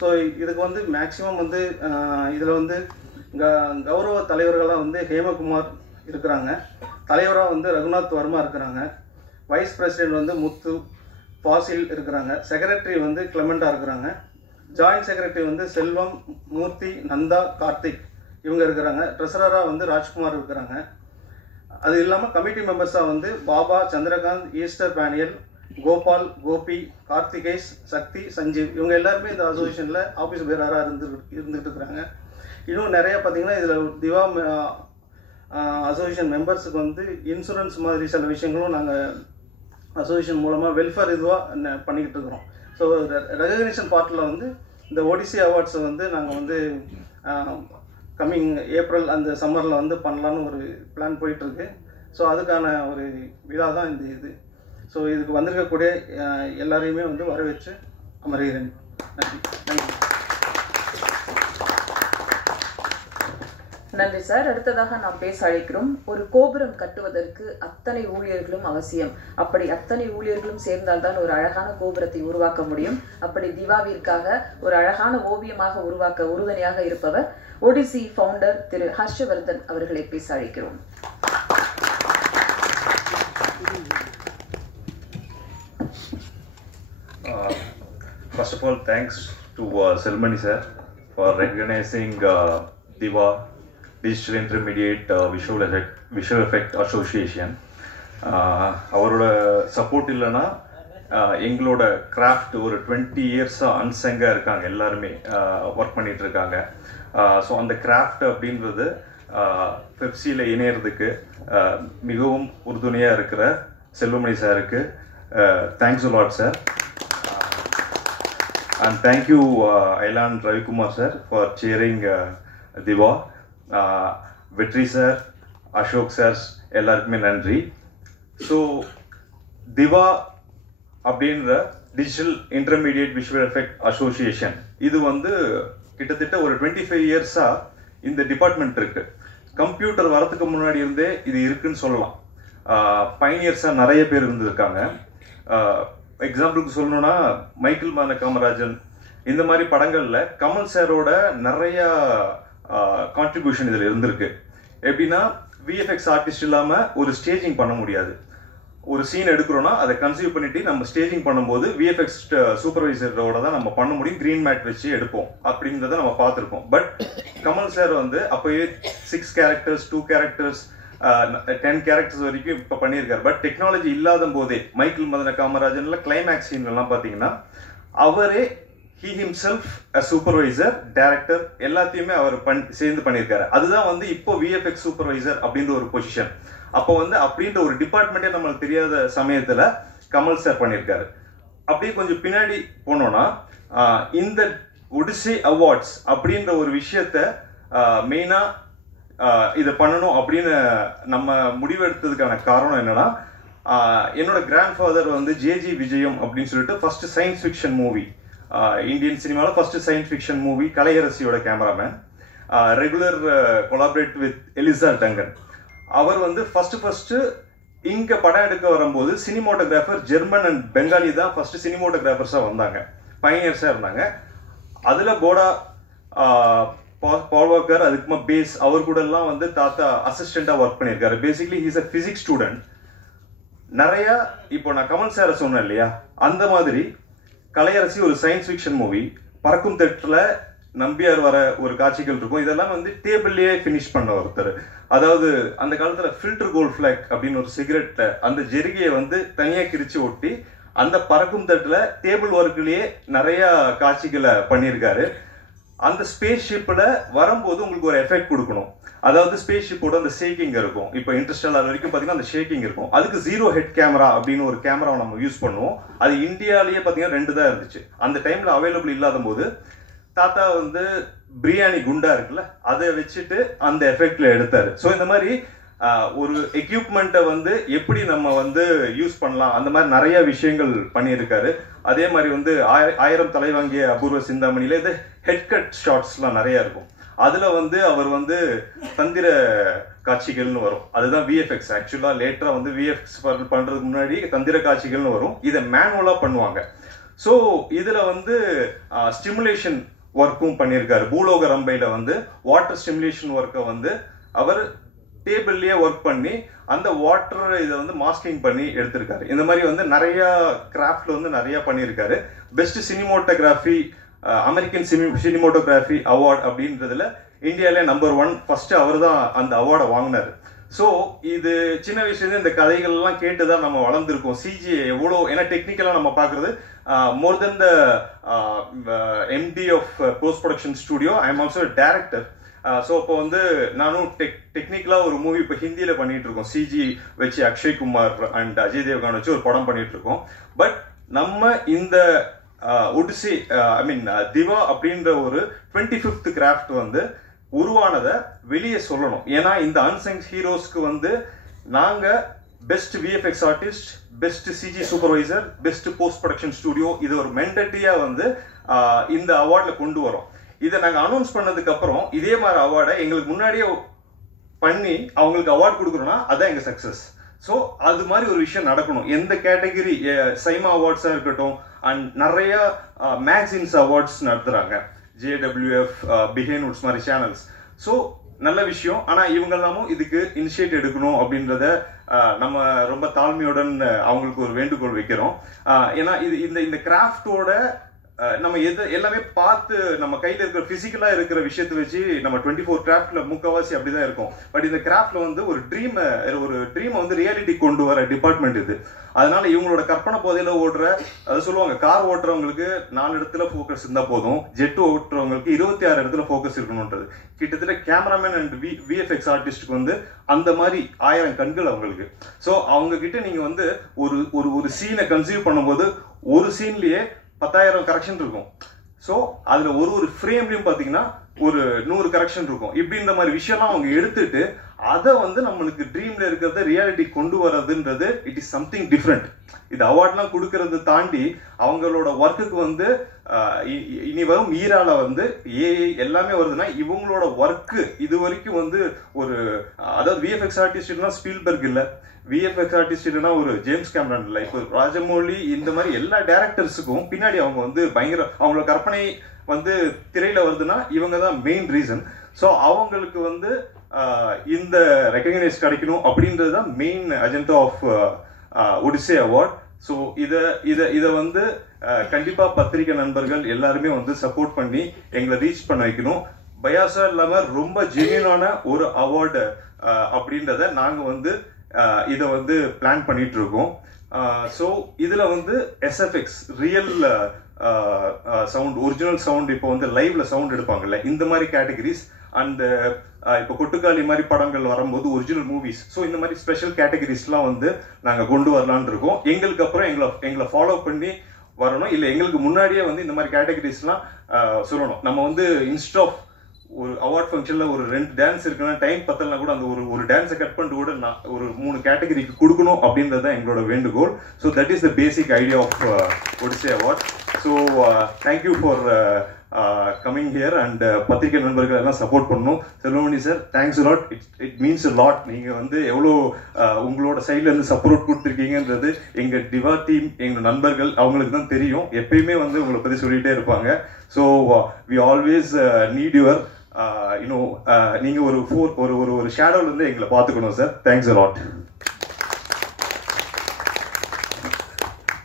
ஸோ இதுக்கு வந்து மேக்ஸிமம் வந்து இதில் வந்து கௌரவ தலைவர்களாக வந்து ஹேமகுமார் இருக்கிறாங்க, தலைவராக வந்து ரகுநாத் வர்மா இருக்கிறாங்க, வைஸ் பிரசிடென்ட் வந்து முத்து ஃபாசில் இருக்கிறாங்க, செக்ரட்டரி வந்து கிளமெண்டா இருக்கிறாங்க, ஜாயின்ட் செக்ரட்டரி வந்து செல்வம், மூர்த்தி, நந்தா, கார்த்திக் இவங்க இருக்கிறாங்க, ட்ரெஸரராக வந்து ராஜ்குமார் இருக்கிறாங்க. அது இல்லாமல் கமிட்டி மெம்பர்ஸாக வந்து பாபா, சந்திரகாந்த், ஈஸ்டர் பேனியல், கோபால், கோபி, கார்த்திகேஷ், சக்தி, சஞ்சீவ் இவங்க எல்லாருமே இந்த அசோசியேஷனில் ஆஃபீஸ் பேரராக இருந்துகிட்டு இருக்கிறாங்க. இன்னும் நிறைய பார்த்திங்கன்னா இதில் திவா அசோசியேஷன் மெம்பர்ஸுக்கு வந்து இன்சூரன்ஸ் மாதிரி சில விஷயங்களும் நாங்கள் அசோசியேஷன் மூலமாக வெல்ஃபேர் இதுவாக பண்ணிக்கிட்டு இருக்கிறோம். ஸோ ரெகக்னிஷன் பார்ட்டில் வந்து இந்த ஒடிசி அவார்ட்ஸை வந்து நாங்கள் வந்து கம்மிங் ஏப்ரல் அந்த சம்மரில் வந்து பண்ணலான்னு ஒரு பிளான் போயிட்டுருக்கு. ஸோ அதுக்கான ஒரு விழா தான் இந்த இது. ஸோ இதுக்கு வந்திருக்கக்கூடிய எல்லாரையுமே வந்து வரவேற்று அமர்கிறேன். நன்றி. நன்றி. நன்றி சார். அடுத்ததாக நாம் பேச அழைக்கிறோம். ஒரு கோபுரம் கட்டுவதற்கு அத்தனை ஊழியர்களும் அவசியம். அப்படி அத்தனை ஊழியர்களும் சேர்ந்தால்தான் ஒரு அழகான கோபுரத்தை உருவாக்க முடியும். அப்படி திவாவிற்காக ஒரு அழகான ஓவியமாக உருவாக்க உறுதுணையாக இருப்பவர் ஒடிசி ஃபவுண்டர் திரு ஹர்ஷவர்தன் அவர்களை பேச அழைக்கிறோம். First of all, thanks to Selmani sir for recognizing Diva digital intermediate visual effect association. அவரோட சப்போர்ட் இல்லைன்னா எங்களோட கிராஃப்ட் ஒரு 20 இயர்ஸாக அன்சங்காக இருக்காங்க, எல்லாருமே ஒர்க் பண்ணிட்டு இருக்காங்க. ஸோ அந்த கிராஃப்ட் அப்படின்றது பெப்சியில் இணையறதுக்கு மிகவும் உறுதுணையாக இருக்கிற செல்வமணி சாருக்கு thanks a lot sir. And thank you Ailan Ravikumar sir for cheering Diva. Vetri sir, Ashok sir, எல்லாருக்குமே நன்றி. ஸோ திவா அப்படின்ற digital intermediate visual effect association இது வந்து கிட்டத்தட்ட ஒரு 25 இயர்ஸாக இந்த டிபார்ட்மெண்ட் இருக்கு. கம்ப்யூட்டர் வரதுக்கு முன்னாடி இருந்தே இது இருக்குன்னு சொல்லலாம். பைனியர்ஸாக நிறைய பேர் இருந்திருக்காங்க. எக்ஸாம்பிளுக்கு சொல்லணும்னா மைக்கேல் மதன காமராஜன் இந்த மாதிரி படங்கள்ல கமல் சாரோட நிறைய கான்ட்ரிபியூஷன் இதில் இருந்திருக்கு. எப்படின்னா விஎஃப்எக்ஸ் ஆர்டிஸ்ட் இல்லாமல் ஒரு ஸ்டேஜிங் பண்ண முடியாது. ஒரு சீன் எடுக்கிறோம்னா அதை கன்சீவ் பண்ணிட்டு நம்ம ஸ்டேஜிங் பண்ணும்போது விஎஃப்எக்ஸ் சூப்பர்வைசரோட தான் நம்ம பண்ண முடியும். கிரீன் மேட் வச்சு எடுப்போம் அப்படின்றத நம்ம பார்த்துருக்கோம். பட் கமல் சார் வந்து அப்போயே 6 கேரக்டர்ஸ் 2 கேரக்டர்ஸ் 10 கேரக்டர்ஸ் வரைக்கும் இப்போ பண்ணியிருக்காரு. பட் டெக்னாலஜி இல்லாத போதே மைக்கேல் மதன காமராஜன்ல கிளைமேக்ஸ் சீன்லாம் பார்த்தீங்கன்னா அவரே he himself a supervisor director எல்லாத்தையுமே அவர் சேர்ந்து பண்ணியிருக்காரு. அதுதான் வந்து இப்போ விஎஃப்எக்ஸ் சூப்பர்வைசர் அப்படின்ற ஒரு பொசிஷன். அப்போ வந்து அப்படின்ற ஒரு டிபார்ட்மெண்ட்டே நம்மளுக்கு தெரியாத சமயத்துல கமல் சார் பண்ணியிருக்காரு. அப்படியே கொஞ்சம் பின்னாடி போனோம்னா இந்த ஒடிசே அவார்ட்ஸ் அப்படின்ற ஒரு விஷயத்த மெயினா இதை பண்ணணும் அப்படின்னு நம்ம முடிவெடுத்ததுக்கான காரணம் என்னன்னா, என்னோட கிராண்ட் ஃபாதர் வந்து ஜேஜி விஜயம் அப்படின்னு சொல்லிட்டு first science fiction movie, Indian சினிமாவில் ஃபர்ஸ்ட் சயின்ஸ் ஃபிக்ஷன் மூவி கலையரசியோட cameraman, regular collaborate with Ellis Dungan. அவர் வந்து ஃபர்ஸ்ட் இங்க படம் எடுக்க வரும்போது சினிமோட்டோகிராஃபர் ஜெர்மன் அண்ட் பெங்காலி தான் ஃபர்ஸ்ட் சினிமோட்டோகிராஃபர்ஸா வந்தாங்க, பைனியர்ஸா இருந்தாங்க. அதுல போடா பால் வாக்கர், அதுக்குமா பேஸ், அவர் கூட எல்லாம் வந்து தாத்தா அசிஸ்டண்டா ஒர்க் பண்ணியிருக்காரு. Basically he's a physics student. நிறைய இப்போ நான் கமல் சாரை சொன்னேன் இல்லையா, அந்த மாதிரி கலையரசி ஒரு சயின்ஸ் ஃபிக்ஷன் மூவி, பறக்கும் தட்டுல நம்பியார் வர ஒரு காட்சிகள் இருக்கும். இதெல்லாம் வந்து டேபிள்லயே பினிஷ் பண்ண ஒருத்தர். அதாவது அந்த காலத்துல ஃபில்டர் கோல்ட் ஃபிளாக் அப்படின்னு ஒரு சிகரெட்ல அந்த ஜெரிகையை வந்து தனியா கிரிச்சு ஒட்டி அந்த பறக்கும் தட்டுல டேபிள் ஒர்க்லயே நிறைய காட்சிகளை பண்ணியிருக்காரு. அந்த ஸ்பேஸ் ஷிப்ல வரும்போது உங்களுக்கு ஒரு எஃபெக்ட் கொடுக்கணும். அதாவது ஸ்பேஸ் ஷிப்போட அந்த ஷேக்கிங் இருக்கும். இப்போ இன்டர்ஸ்டெல்லார் வரைக்கும் பாத்தீங்கன்னா அந்த ஷேக்கிங் இருக்கும். அதுக்கு 0 ஹெட் கேமரா அப்படின்னு ஒரு கேமராவை நம்ம யூஸ் பண்ணுவோம். அது இந்தியாலேயே பாத்தீங்கன்னா 2 தான் இருந்துச்சு. அந்த டைம்ல அவைலபிள் இல்லாத போது தாத்தா வந்து பிரியாணி குண்டா இருக்குல்ல, அதை வச்சுட்டு அந்த எஃபெக்ட்ல எடுத்தாரு. ஸோ இந்த மாதிரி ஒரு எக்யூப்மெண்ட்டை வந்து எப்படி நம்ம வந்து யூஸ் பண்ணலாம், அந்த மாதிரி நிறைய விஷயங்கள் பண்ணியிருக்காரு. அதே மாதிரி வந்து 1000 தலை வாங்கிய அபூர்வ சிந்தாமணியில இது ஹெட் கட் ஷாட்ஸ்லாம் நிறைய இருக்கும். அதுல வந்து அவர் வந்து தந்திர காட்சிகள்னு வரும். அதுதான் விஎஃப்எக்ஸ். ஆக்சுவலா லேட்டரா வந்து விஎஃப்எக்ஸ் பண்றதுக்கு முன்னாடி தந்திர காட்சிகள்னு வரும். இதை மேனுவலா பண்ணுவாங்க. ஸோ இதுல வந்து ஸ்டிமுலேஷன் ஒர்க்கும் பண்ணியிருக்காரு. பூலோக ரம்பையில வந்து வாட்டர் ஸ்டிமுலேஷன் ஒர்க்கை வந்து அவர் டேபிள்லயே ஒர்க் பண்ணி அந்த வாட்டர் இதை வந்து மாஸ்கிங் பண்ணி எடுத்திருக்காரு. இந்த மாதிரி வந்து நிறைய கிராஃப்ட்ல வந்து நிறைய பண்ணியிருக்காரு. Best cinematography American cinematography award அப்படின்றதுல இந்தியாவிலே நம்பர் 1 ஃபர்ஸ்ட் அவர் தான் அந்த அவார்டை வாங்கினாரு. ஸோ இது சின்ன வயசுல இந்த கதைகள்லாம் கேட்டுதான் நம்ம வளர்ந்துருக்கோம். சிஜி எவ்வளோ, ஏன்னா டெக்னிக்கலா நம்ம பாக்குறது more than the MD of post production studio, I am also director. So இப்போ வந்து நானும் டெக்னிக்கலா ஒரு மூவி இப்போ ஹிந்தியில பண்ணிட்டு இருக்கோம். சிஜி வச்சு அக்ஷய் குமார் அண்ட் அஜய் தேவ்கான் வச்சு ஒரு படம் பண்ணிட்டு இருக்கோம். பட் நம்ம இந்த ஒடிசி ஐ மீன் திவா அப்படின்ற ஒரு 25th கிராஃப்ட் வந்து உருவானதை வெளியே சொல்லணும். ஏன்னா இந்த அன்சங் ஹீரோஸ்க்கு வந்து நாங்க best VFX artist, best CG supervisor, best post production studio, இது ஒரு மென்டாலிட்டியா வந்து இந்த அவார்ட்ல கொண்டு வரோம். இதை நாங்க அனௌன்ஸ் பண்ணதுக்கு அப்புறம் இதே மாதிரி அவார்டை எங்களுக்கு முன்னாடியே பண்ணி அவங்களுக்கு அவார்ட் கொடுக்குறோம்னா அதான் எங்க சக்சஸ். ஸோ அது மாதிரி ஒரு விஷயம் நடக்கணும். எந்த கேட்டகரி சைமா அவார்ட்ஸா இருக்கட்டும் அண்ட் நிறைய மேக்சின்ஸ் அவார்ட்ஸ் நடத்துறாங்க, JWF, பிஹைண்ட் வுட்ஸ் மாதிரி சேனல்ஸ். ஸோ நல்ல விஷயம். ஆனா இவங்க எல்லாமும் இதுக்கு இனிஷியேட் எடுக்கணும் அப்படின்றத நம்ம ரொம்ப தாழ்மையுடன் அவங்களுக்கு ஒரு வேண்டுகோள் வைக்கிறோம். ஏன்னா இது இந்த கிராஃப்டோட நம்ம எல்லாமே பார்த்து நம்ம கையில இருக்கிற பிசிக்கலா இருக்கிற விஷயத்தை வச்சு நம்ம 24 கிராஃப்ட்ல முக்கவாசி அப்படிதான் இருக்கும். பட் இந்த கிராஃப்ட்ல வந்து ஒரு ட்ரீமை வந்து ரியாலிட்டி கொண்டு வர டிபார்ட்மெண்ட் இது. அதனால இவங்களோட கற்பனை போதையில ஓடுற, அதை சொல்லுவாங்க, கார் ஓட்டுறவங்களுக்கு 4 இடத்துல ஃபோக்கஸ் இருந்தா போதும், ஜெட் ஓட்டுறவங்களுக்கு 26 இடத்துல ஃபோக்கஸ் இருக்கணும்ன்றது. கிட்டத்தட்ட கேமராமேன் அண்ட் விஎஃப்எக்ஸ் ஆர்டிஸ்டுக்கு வந்து அந்த மாதிரி 1000 கண்கள் அவங்களுக்கு. ஸோ அவங்க கிட்ட நீங்க வந்து ஒரு சீனை கன்சீவ் பண்ணும்போது ஒரு சீன்லயே 10,000 கரெக்ஷன் இருக்கும். ஸோ அதுல ஒரு ஃப்ரேம்லயும் பாத்தீங்கன்னா ஒரு 100 கரெக்ஷன் இருக்கும். இப்படி இந்த மாதிரி விஷயம்லாம் அவங்க எடுத்துட்டு அதை வந்து நம்மளுக்கு ட்ரீம்ல இருக்கிறத ரியாலிட்டி கொண்டு வர்றதுன்றது இட் இஸ் சம்திங் டிஃப்ரெண்ட். இது அவார்ட்லாம் கொடுக்கறது தாண்டி அவங்களோட ஒர்க்குக்கு வந்து இனி வரும் ஈரால வந்து ஏஐ எல்லாமே வருதுன்னா இவங்களோட ஒர்க்கு இது வரைக்கும் வந்து ஒரு, அதாவது விஎஃப்எக்ஸ் ஆர்டிஸ்ட்னா ஸ்பீல்பர்க் இல்ல, விஎஃப்எக்ஸ் ஆர்டிஸ்ட் இல்லைன்னா ஒரு ஜேம்ஸ் கேமரன் இல்லை, இப்போ ராஜமௌலி, இந்த மாதிரி எல்லா டைரக்டர்ஸுக்கும் பின்னாடி அவங்க வந்து பயங்கர, அவங்களோட கற்பனை வந்து திரையில வருதுன்னா இவங்க தான் மெயின் ரீசன். ஸோ அவங்களுக்கு வந்து இந்த ரெகக்னைஸ் கிடைக்கணும் அப்படின்றது தான் main agenda of Odyssey award. So இதை வந்து கண்டிப்பா பத்திரிகை நண்பர்கள் எல்லாருமே வந்து சப்போர்ட் பண்ணி எங்களை ரீச் பண்ண வைக்கணும். பயாசா இல்லாம ரொம்ப ஜென்யூனான ஒரு அவார்டு அப்படின்றத நாங்க வந்து இதை வந்து பிளான் பண்ணிட்டு இருக்கோம். ஸோ இதுல வந்து SFX real sound, original sound, இப்போ வந்து லைவ்ல சவுண்ட் எடுப்பாங்கல்ல, இந்த மாதிரி கேட்டகரிஸ், அண்ட் இப்போ கொட்டுக்காளி மாதிரி படங்கள் வரும்போது ஒரிஜினல் மூவிஸ், ஸோ இந்த மாதிரி ஸ்பெஷல் கேட்டகரிஸ்லாம் வந்து நாங்கள் கொண்டு வரலான்னு இருக்கோம். எங்களுக்கு அப்புறம் எங்களை ஃபாலோ பண்ணி வரணும், இல்லை எங்களுக்கு முன்னாடியே வந்து இந்த மாதிரி கேட்டகரிஸ்லாம் சொல்லணும். நம்ம வந்து இன்ஸ்ட் ஆஃப் ஒரு அவார்ட் ஃபங்க்ஷன்ல ஒரு 2 டான்ஸ் இருக்குன்னா டைம் பத்தலனா கூட அந்த ஒரு டான்ஸை கட் பண்ணிட்டு கூட ஒரு 3 கேட்டகரிக்கு கொடுக்கணும் அப்படின்றது தான் எங்களோட வேண்டுகோள். So that is the basic idea of Odyssey award. So thank you for coming here and பத்திரிகை நண்பர்கள் எல்லாம் சப்போர்ட் பண்ணணும். Selvamani sir, thanks lot, it means lot. நீங்கள் வந்து எவ்வளோ உங்களோட சைட்ல இருந்து சப்போர்ட் கொடுத்துருக்கீங்கன்றது எங்கள் டிவா டீம், எங்கள் நண்பர்கள் அவங்களுக்கு தான் தெரியும். எப்பயுமே வந்து உங்களை பற்றி சொல்லிகிட்டே இருப்பாங்க. So we always need your நீங்க ஒரு ஷேடோல இருந்து எங்களை பார்த்துக்கணும் சார். Thanks lot.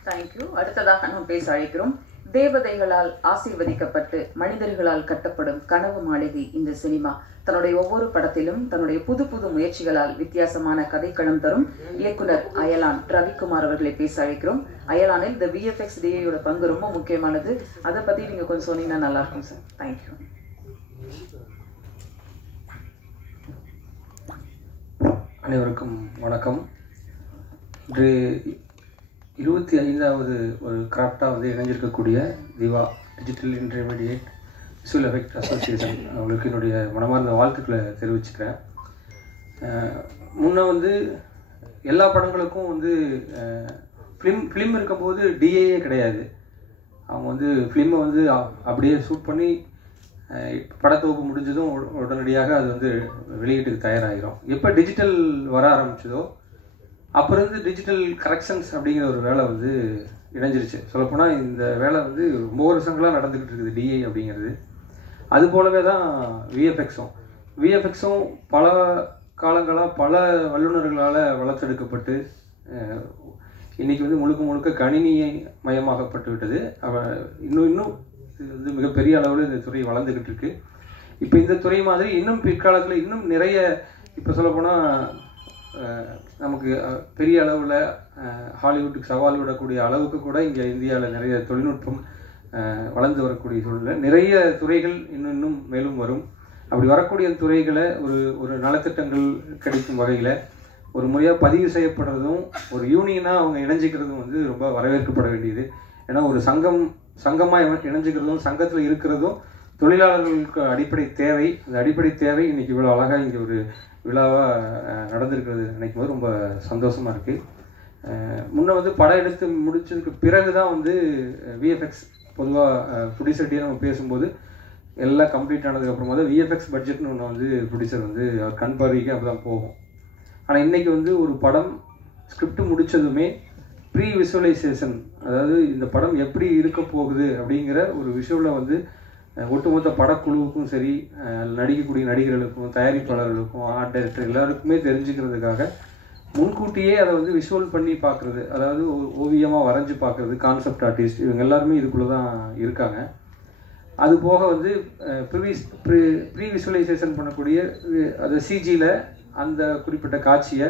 தேங்க்யூ. அடுத்ததாக நாம் பேச அழைக்கிறோம். தேவதைகளால் ஆசீர்வதிக்கப்பட்டு மனிதர்களால் கட்டப்படும் கனவு மாளிகை இந்த சினிமா. தன்னுடைய ஒவ்வொரு படத்திலும் தன்னுடைய புது புது முயற்சிகளால் வித்தியாசமான கதைக்களம் தரும் இயக்குனர் அயலான் ரவிக்குமார் அவர்களை பேச அழைக்கிறோம். அயலானில் இந்த விஎஃப்எக்ஸ் டிஏயோட பங்கு ரொம்ப முக்கியமானது. அதை பத்தி நீங்க கொஞ்சம் சொன்னீங்கன்னா நல்லா இருக்கும் சார். தேங்க்யூ. அனைவருக்கும் வணக்கம். இன்று 25வது ஒரு கிராஃப்டாக வந்து இணைஞ்சிருக்கக்கூடிய DIVA digital intermediate visual effect association அவங்களுக்கு என்னுடைய மனமார்ந்த வாழ்த்துக்களை தெரிவிச்சுக்கிறேன். முன்னே வந்து எல்லா படங்களுக்கும் வந்து ஃபிலிம் இருக்கும்போது டிஏஏ கிடையாது. அவங்க வந்து ஃபிலிமை வந்து அப்படியே ஷூட் பண்ணி படத்தொகுப்பு முடிஞ்சதும் உடனடியாக அது வந்து வெளியீட்டுக்கு தயாராகிடும். எப்போ டிஜிட்டல் வர ஆரம்பிச்சதோ அப்போ இருந்து டிஜிட்டல் கரெக்ஷன்ஸ் அப்படிங்கிற ஒரு வேலை வந்து இணைஞ்சிருச்சு. சொல்லப்போனால் இந்த வேலை வந்து ரொம்ப வருஷங்களாக நடந்துக்கிட்டு இருக்குது டிஏ அப்படிங்கிறது. அது போலவே தான் விஎஃப்எக்ஸும் பல காலங்களாக பல வல்லுநர்களால் வளர்த்தெடுக்கப்பட்டு இன்றைக்கி வந்து முழுக்க கணினியை மயமாகப்பட்டு விட்டது. இன்னும் இது வந்து மிகப்பெரிய அளவில் இந்த துறை வளர்ந்துக்கிட்டு இருக்கு. இப்போ இந்த துறை மாதிரி இன்னும் பிற்காலத்தில் இன்னும் நிறைய, இப்போ சொல்லப்போனால் நமக்கு பெரிய அளவில் ஹாலிவுட்டுக்கு சவால் விடக்கூடிய அளவுக்கு கூட இங்கே இந்தியாவில் நிறைய தொழில்நுட்பம் வளர்ந்து வரக்கூடிய சூழ்நிலை, நிறைய துறைகள் இன்னும் மேலும் வரும். அப்படி வரக்கூடிய துறைகளை ஒரு நலத்திட்டங்கள் கிடைக்கும் வகையில் ஒரு முறையாக பதிவு செய்யப்படுறதும் ஒரு யூனியனாக அவங்க இணைஞ்சிக்கிறதும் வந்து ரொம்ப வரவேற்கப்பட வேண்டியது. ஏன்னா ஒரு சங்கமாக இணைஞ்சிக்கிறதும் சங்கத்தில் இருக்கிறதும் தொழிலாளர்களுக்கு அடிப்படை தேவை. அந்த அடிப்படை தேவை இன்னைக்கு இவ்வளோ அழகாக இங்கே ஒரு விழாவாக நடந்திருக்கிறது நினைக்கும் போது ரொம்ப சந்தோஷமாக இருக்குது. முன்ன வந்து படம் எடுத்து முடிச்சதுக்கு பிறகு தான் வந்து விஎஃப்எக்ஸ் பொதுவாக ப்ரொடியூசர்கிட்டே நம்ம பேசும்போது எல்லாம் கம்ப்ளீட் ஆனதுக்கப்புறமா தான் விஎஃப்எக்ஸ் பட்ஜெட்னு ஒன்று வந்து ப்ரொடியூசர் வந்து அவர் கண் பார்வைக்கு அப்போ தான் போகும். ஆனால் இன்றைக்கி வந்து ஒரு படம் ஸ்கிரிப்ட் முடித்ததுமே ப்ரீ விசுவலைசேஷன், அதாவது இந்த படம் எப்படி இருக்க போகுது அப்படிங்கிற ஒரு விஷுவலை வந்து ஒட்டுமொத்த படக்குழுவுக்கும் சரி, நடிக்கக்கூடிய நடிகர்களுக்கும் தயாரிப்பாளர்களுக்கும் ஆர்ட் டைரக்டர் எல்லாருக்குமே தெரிஞ்சுக்கிறதுக்காக முன்கூட்டியே அதை வந்து விஷுவல் பண்ணி பார்க்குறது, அதாவது ஓவியமாக வரைஞ்சி பார்க்குறது, கான்செப்ட் ஆர்டிஸ்ட் இவங்க எல்லாருமே இதுக்குள்ளே தான் இருக்காங்க. அது போக வந்து ப்ரீ விஷுவலைசேஷன் பண்ணக்கூடிய அது சிஜியில் அந்த குறிப்பிட்ட காட்சியை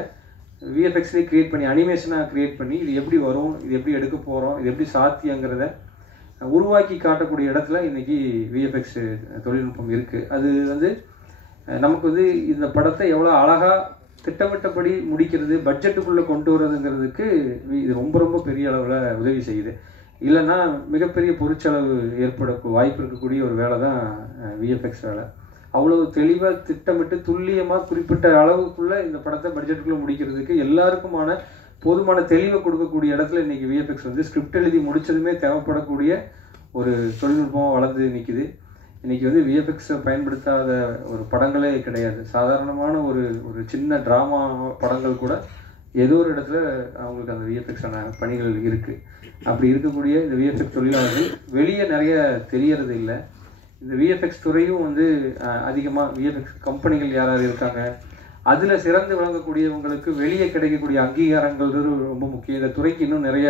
விஎஃப்எக்ஸ்லேயே க்ரியேட் பண்ணி அனிமேஷனாக க்ரியேட் பண்ணி இது எப்படி வரும், இது எப்படி எடுக்க போகிறோம், இது எப்படி சாத்தியங்கிறத உருவாக்கி காட்டக்கூடிய இடத்துல இன்றைக்கி விஎஃப்எக்ஸ் தொழில்நுட்பம் இருக்குது. அது வந்து நமக்கு வந்து இந்த படத்தை எவ்வளோ அழகாக திட்டமிட்டபடி முடிக்கிறது, பட்ஜெட்டுக்குள்ளே கொண்டு வர்றதுங்கிறதுக்கு இது ரொம்ப ரொம்ப பெரிய அளவில் உதவி செய்யுது. இல்லைன்னா மிகப்பெரிய பொருட்செலவு ஏற்பட வாய்ப்பு இருக்கக்கூடிய ஒரு வேலை தான் விஎஃப்எக்ஸ் வேலை. அவ்வளவு தெளிவாக திட்டமிட்டு துல்லியமாக குறிப்பிட்ட அளவுக்குள்ளே இந்த படத்தை பட்ஜெட்டுக்குள்ளே முடிக்கிறதுக்கு எல்லாருக்குமான போதுமான தெளிவை கொடுக்கக்கூடிய இடத்துல இன்றைக்கி விஎஃப்எக்ஸ் வந்து ஸ்கிரிப்ட் எழுதி முடித்ததுமே தேவைப்படக்கூடிய ஒரு தொழில்நுட்பமாக வளர்ந்து நிற்கிது. இன்றைக்கி வந்து விஎஃப்எக்ஸை பயன்படுத்தாத ஒரு படங்களே கிடையாது. சாதாரணமான ஒரு சின்ன ட்ராமா படங்கள் கூட ஏதோ ஒரு இடத்துல அவங்களுக்கு அந்த விஎஃப்எக்ஸான பணிகள் இருக்குது. அப்படி இருக்கக்கூடிய இந்த விஎஃப்எக்ஸ் தொழிலாளர்கள் வெளியே நிறைய தெரியறது இல்லை. இந்த விஎஃப்எக்ஸ் துறையும் வந்து அதிகமாக விஎஃப்எக்ஸ் கம்பெனிகள் யார் யார் இருக்காங்க, அதில் சிறந்து விளங்கக்கூடியவங்களுக்கு வெளியே கிடைக்கக்கூடிய அங்கீகாரங்கள் ரொம்ப முக்கியம். இந்த துறைக்கு இன்னும் நிறைய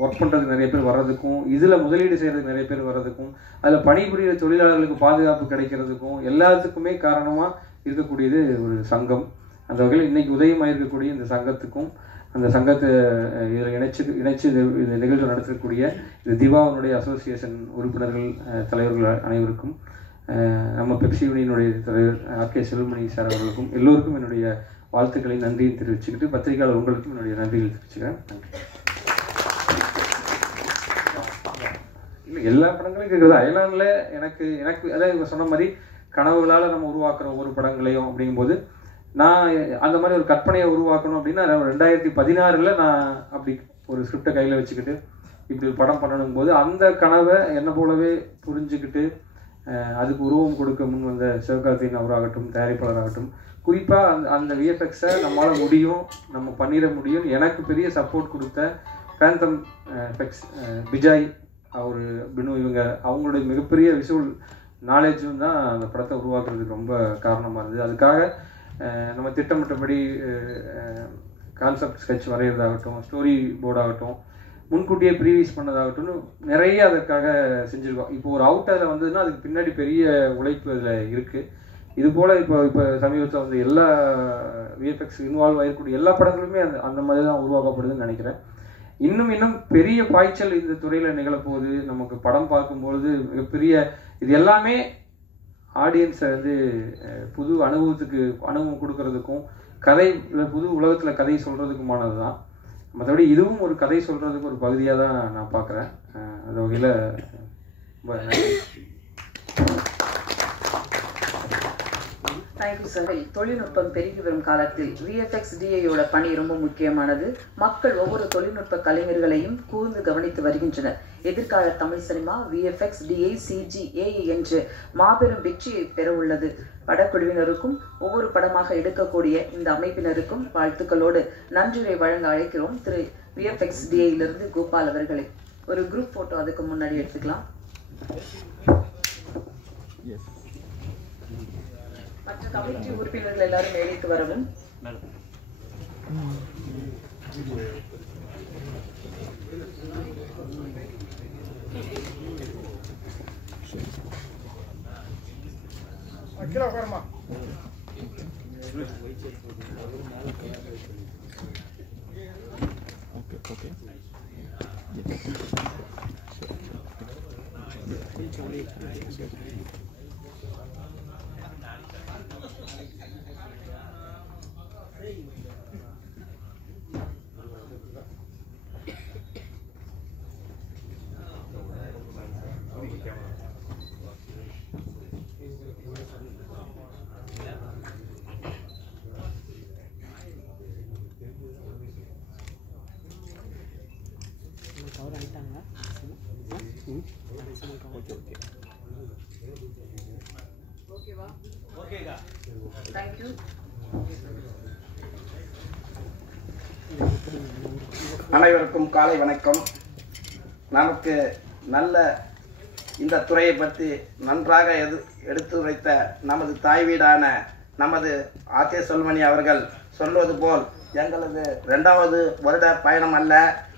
ஒர்க் பண்ணுறதுக்கு நிறைய பேர் வர்றதுக்கும், இதில் முதலீடு செய்கிறதுக்கு நிறைய பேர் வர்றதுக்கும், அதில் பணிபுரிகிற தொழிலாளர்களுக்கு பாதுகாப்பு கிடைக்கிறதுக்கும் எல்லாத்துக்குமே காரணமாக இருக்கக்கூடியது ஒரு சங்கம். அந்த வகையில் இன்றைக்கி உதயமாக இருக்கக்கூடிய இந்த சங்கத்துக்கும் அந்த சங்கத்தை இதில் இணைச்சு இந்த நிகழ்ச்சி நடத்தக்கூடிய இந்த திவாவனுடைய அசோசியேஷன் உறுப்பினர்கள் தலைவர்கள் அனைவருக்கும், நம்ம பெப்சி யூனியனுடைய தலைவர் ஆர்கே செல்வமணி சார் அவர்களுக்கும் எல்லோருக்கும் என்னுடைய வாழ்த்துக்களை நன்றியும் தெரிவிச்சுக்கிட்டு பத்திரிகையாளர் உங்களுக்கும் என்னுடைய நன்றிகள் தெரிவிச்சுக்கிறேன். நன்றி. இல்லை, எல்லா படங்களையும் கேட்குறது அயலானில் எனக்கு அதாவது இவங்க சொன்ன மாதிரி கனவுகளால் நம்ம உருவாக்குற ஒவ்வொரு படங்களையும் அப்படிங்கும்போது நான் அந்த மாதிரி ஒரு கற்பனையை உருவாக்கணும் அப்படின்னா 2016 நான் அப்படி ஒரு ஸ்கிரிப்டை கையில் வச்சுக்கிட்டு இப்படி ஒரு படம் பண்ணணும் போது அந்த கனவை என்னை போலவே புரிஞ்சுக்கிட்டு அதுக்கு உருவம் கொடுக்க முன் வந்த சிவகார்த்திகேயன் அவராகட்டும், தயாரிப்பாளராகட்டும், குறிப்பாக அந்த விஎஃப்எக்ஸை நம்மளால் முடியும், நம்ம பண்ணிட முடியும் எனக்கு பெரிய சப்போர்ட் கொடுத்த பேந்தம் எஃபெக்ட்ஸ் விஜய் அவர் பினு இவங்க அவங்களுடைய மிகப்பெரிய விஷுவல் நாலேஜும் தான் அந்த படத்தை உருவாக்குறதுக்கு ரொம்ப காரணமாக இருந்தது. அதுக்காக நம்ம திட்டமிட்டபடி கான்செப்ட் ஸ்கெட்ச் வரைகிறதாகட்டும், ஸ்டோரி போர்டாகட்டும், முன்கூட்டியே ப்ரீவியூஸ் பண்ணதாகட்டும் நிறைய அதற்காக செஞ்சுருக்கோம். இப்போ ஒரு அவுட் அதில் வந்ததுன்னா அதுக்கு பின்னாடி பெரிய உழைப்பு அதில் இருக்குது. இது போல் இப்போ சமீபத்தில் வந்து எல்லா விஎஃப்எக்ஸ் இன்வால்வ் ஆகிருக்கக்கூடிய எல்லா படங்களுமே அந்த மாதிரி தான் உருவாக்கப்படுதுன்னு நினைக்கிறேன். இன்னும் பெரிய பாய்ச்சல் இந்த துறையில் நிகழப்போகுது. நமக்கு படம் பார்க்கும்பொழுது மிகப்பெரிய இது எல்லாமே ஆடியன்ஸை வந்து புது அனுபவம் கொடுக்கறதுக்கும் கதை புது உலகத்தில் கதை சொல்கிறதுக்குமானது தான். மற்றபடி இதுவும் ஒரு கதை சொல்கிறதுக்கு ஒரு பகுதியாக தான் நான் பார்க்குறேன். அந்த வகையில் தேங்க்யூ சார். தொழில்நுட்பம் பெருகி வரும் காலத்தில் விஎஃப்எக்ஸ்-டிஐயோட பணி ரொம்ப முக்கியமானது. மக்கள் ஒவ்வொரு தொழில்நுட்ப கலைஞர்களையும் கூர்ந்து கவனித்து வருகின்றனர். எதிர்கால Tamil cinema VFX-DI, CG, AI என்று மாபெரும் வெற்றியை பெற உள்ளது. படக்குழுவினருக்கும் ஒவ்வொரு படமாக எடுக்கக்கூடிய இந்த அமைப்பினருக்கும் வாழ்த்துக்களோடு நன்றியை வழங்க அழைக்கிறோம் திரு விஎஃப்எக்ஸ்-டிஐயிலிருந்து கோபால் அவர்களை. ஒரு குரூப் போட்டோ அதுக்கு முன்னாடி எடுத்துக்கலாம். மற்ற கமிட்டி உறுப்பினர்கள் எல்லாரும் மேடைக்கு வரவும். அனைவருக்கும் காலை வணக்கம். நமக்கு நல்ல இந்த துறையை பற்றி நன்றாக எடுத்துரைத்த நமது தாய் வீடான நமது ஆர்கே செல்வமணி அவர்கள் சொல்வது போல் எங்களது 2வது வருட பயணம் அல்ல,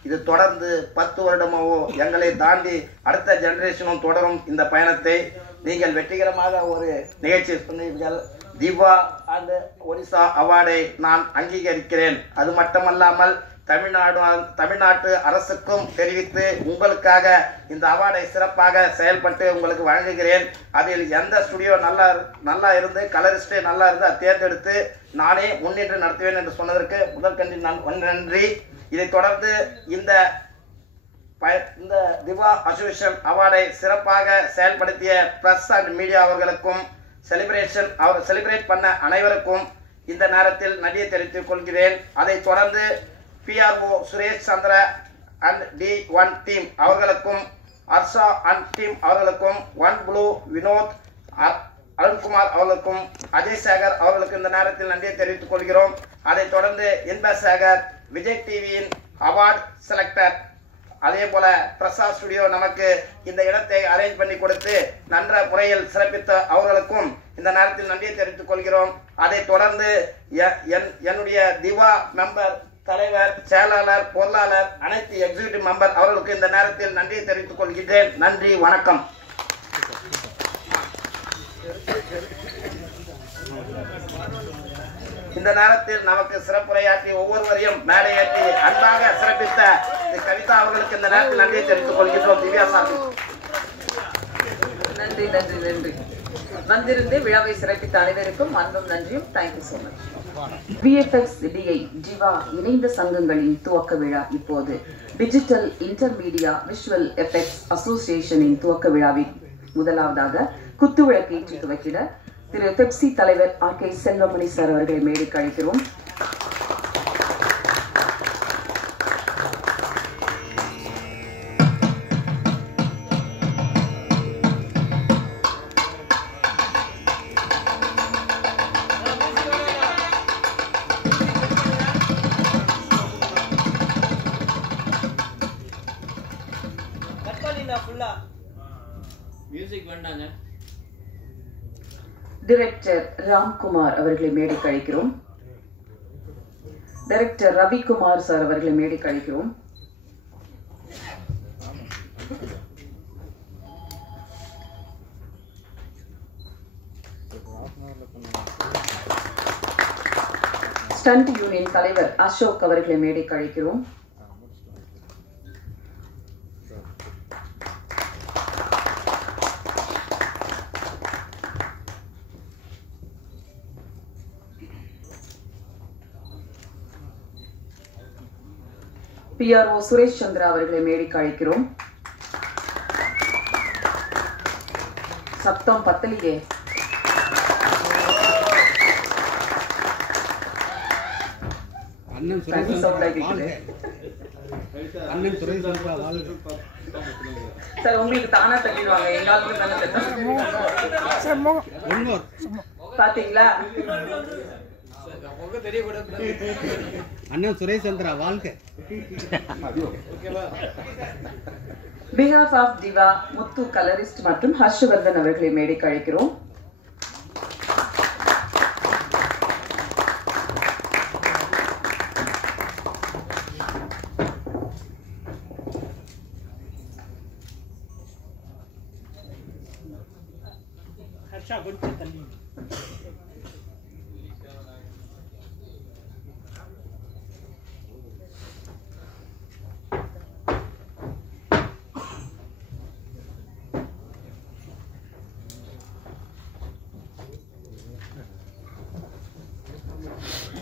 இது தொடர்ந்து 10 வருடமாவோ எங்களை தாண்டி அடுத்த ஜெனரேஷனும் தொடரும் இந்த பயணத்தை. நீங்கள் வெற்றிகரமாக ஒரு நிகழ்ச்சி சொன்னீர்கள். திவா அண்ட் ஒடிசா அவார்டை நான் அங்கீகரிக்கிறேன். அது மட்டுமல்லாமல் தமிழ்நாட்டு அரசுக்கும் தெரிவித்து உங்களுக்காக இந்த அவார்டை சிறப்பாக செயல்பட்டு உங்களுக்கு வழங்குகிறேன். அதில் எந்த ஸ்டுடியோ நல்லா இருந்து கலரிஸ்டே நல்லா இருந்து அதை தேர்ந்தெடுத்து நானே முன்னின்று நடத்துவேன் என்று சொன்னதற்கு முதற்கண்டி நான் நன்றி. இதை தொடர்ந்து இந்த திவா அசோசியேஷன் அவார்டை சிறப்பாக செயல்படுத்திய பிரஸ் அண்ட் மீடியா அவர்களுக்கும் செலிப்ரேட் பண்ண அனைவருக்கும் இந்த நேரத்தில் நன்றியை தெரிவித்துக் கொள்கிறேன். அதை தொடர்ந்து PRO Suresh Chandra and D1 team அவர்களுக்கும், அர்ஷா அண்ட் டீம் அவர்களுக்கும், ஒன் ப்ளூ வினோத் அருண்குமார் அவர்களுக்கும், அஜய் சேகர் அவர்களுக்கு இந்த நேரத்தில் நன்றியை தெரிவித்துக் கொள்கிறோம். அதை தொடர்ந்து இன்ப சேகர், விஜய் டிவியின் அவார்ட் செலக்டர், அதே போல பிரசாத் ஸ்டுடியோ நமக்கு இந்த இடத்தை அரேஞ்ச் பண்ணி கொடுத்து நன்ற முறையில் சிறப்பித்த அவர்களுக்கும் இந்த நேரத்தில் நன்றியை தெரிவித்துக் கொள்கிறோம். அதை தொடர்ந்து என்னுடைய திவா மெம்பர், தலைவர், செயலாளர், பொருளாளர், அனைத்து எக்ஸிகியூட்டிவ் மெம்பர் அவர்களுக்கு இந்த நேரத்தில் நன்றியை தெரிவித்துக் கொள்கிறேன். நன்றி, வணக்கம். இந்த நேரத்தில் நமக்கு சிறப்புரையாற்றி ஒவ்வொருவரையும் மேடை ஏற்றி அன்பாக சிறப்பித்த கவிதா அவர்களுக்கு இந்த நேரத்தில் நன்றியை தெரிவித்துக் கொள்கிறோம். திவ்யா சார், நன்றி நன்றி நன்றி. வந்திருந்து விழாவை சிறப்பித்த அனைவருக்கும் அன்பும் நன்றியும். Thank you so much. VFX DI Ziva இணைந்த சங்கங்களின் துவக்க விழா இப்போது டிஜிட்டல் இன்டர்மீடியா விஷுவல் எஃபெக்ட்ஸ் அசோசியேஷனின் துவக்க விழாவில் முதலாவதாக குத்துவிளக்கேற்றி துவக்கிட திரு பெப்சி தலைவர் RK செல்வமணி சார் அவர்களை மேடைக்கு அழைக்கிறோம். டைரக்டர் ராம்குமார் அவர்களை மேடைக்கு அழைக்கிறோம். டைரக்டர் ரவிக்குமார் சார் அவர்களை மேடைக்கு அழைக்கிறோம். ஸ்டண்ட் யூனியன் தலைவர் அசோக் அவர்களை மேடைக்கு அழைக்கிறோம். PRO சுரேஷ் சந்திரா அவர்களை மேடைக்கு அழைக்கிறோம். சத்தம் பத்தலியே. சார் உங்களுக்கு தானா தட்டிடுவாங்க, எங்காலும் தானே பாத்தீங்களா? அண்ணன் சுரேஷ் சந்திரா வாழ்க. Behalf of Diva Muthu colourist மற்றும் ஹர்ஷவர்தன் அவர்களை மேடைக்கு அழைக்கிறோம்.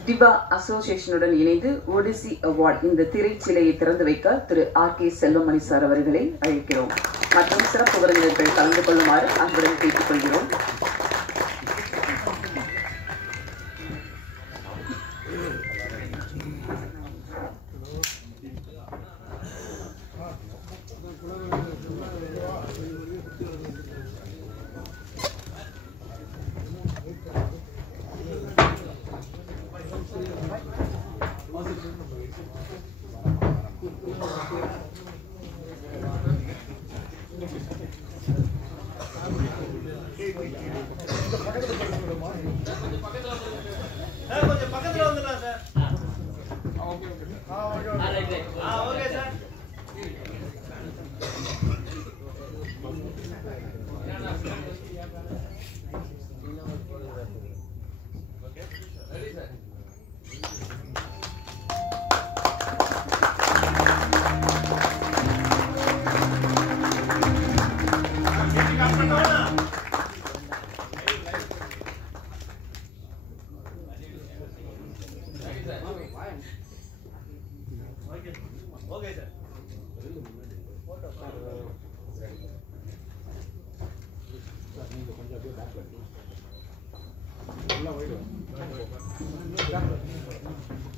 டிவா அசோசியேஷனுடன் இணைந்து ஒடிசி அவார்ட் இந்த திரைச்சிலையை திறந்து வைக்க திரு RK செல்வமணி சார் அவர்களை அழைக்கிறோம். மற்றும் சிறப்பு விருந்தினர்கள் கலந்து கொள்ளுமாறு அன்புடன் கேட்டுக் கொள்கிறோம். கொஞ்சம் பக்கத்துல வந்துடலாம் சார்.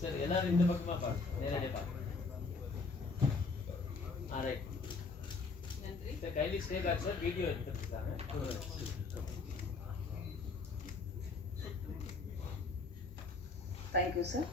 சார் எல்லாரும் இந்த பக்கமா பாருங்க, நேரடியா பாருங்க. ரைட். நன்றி சார். கைலி ஸ்டே பேக் சார், வீடியோ எடுத்துட்டாங்க. Thank you, sir.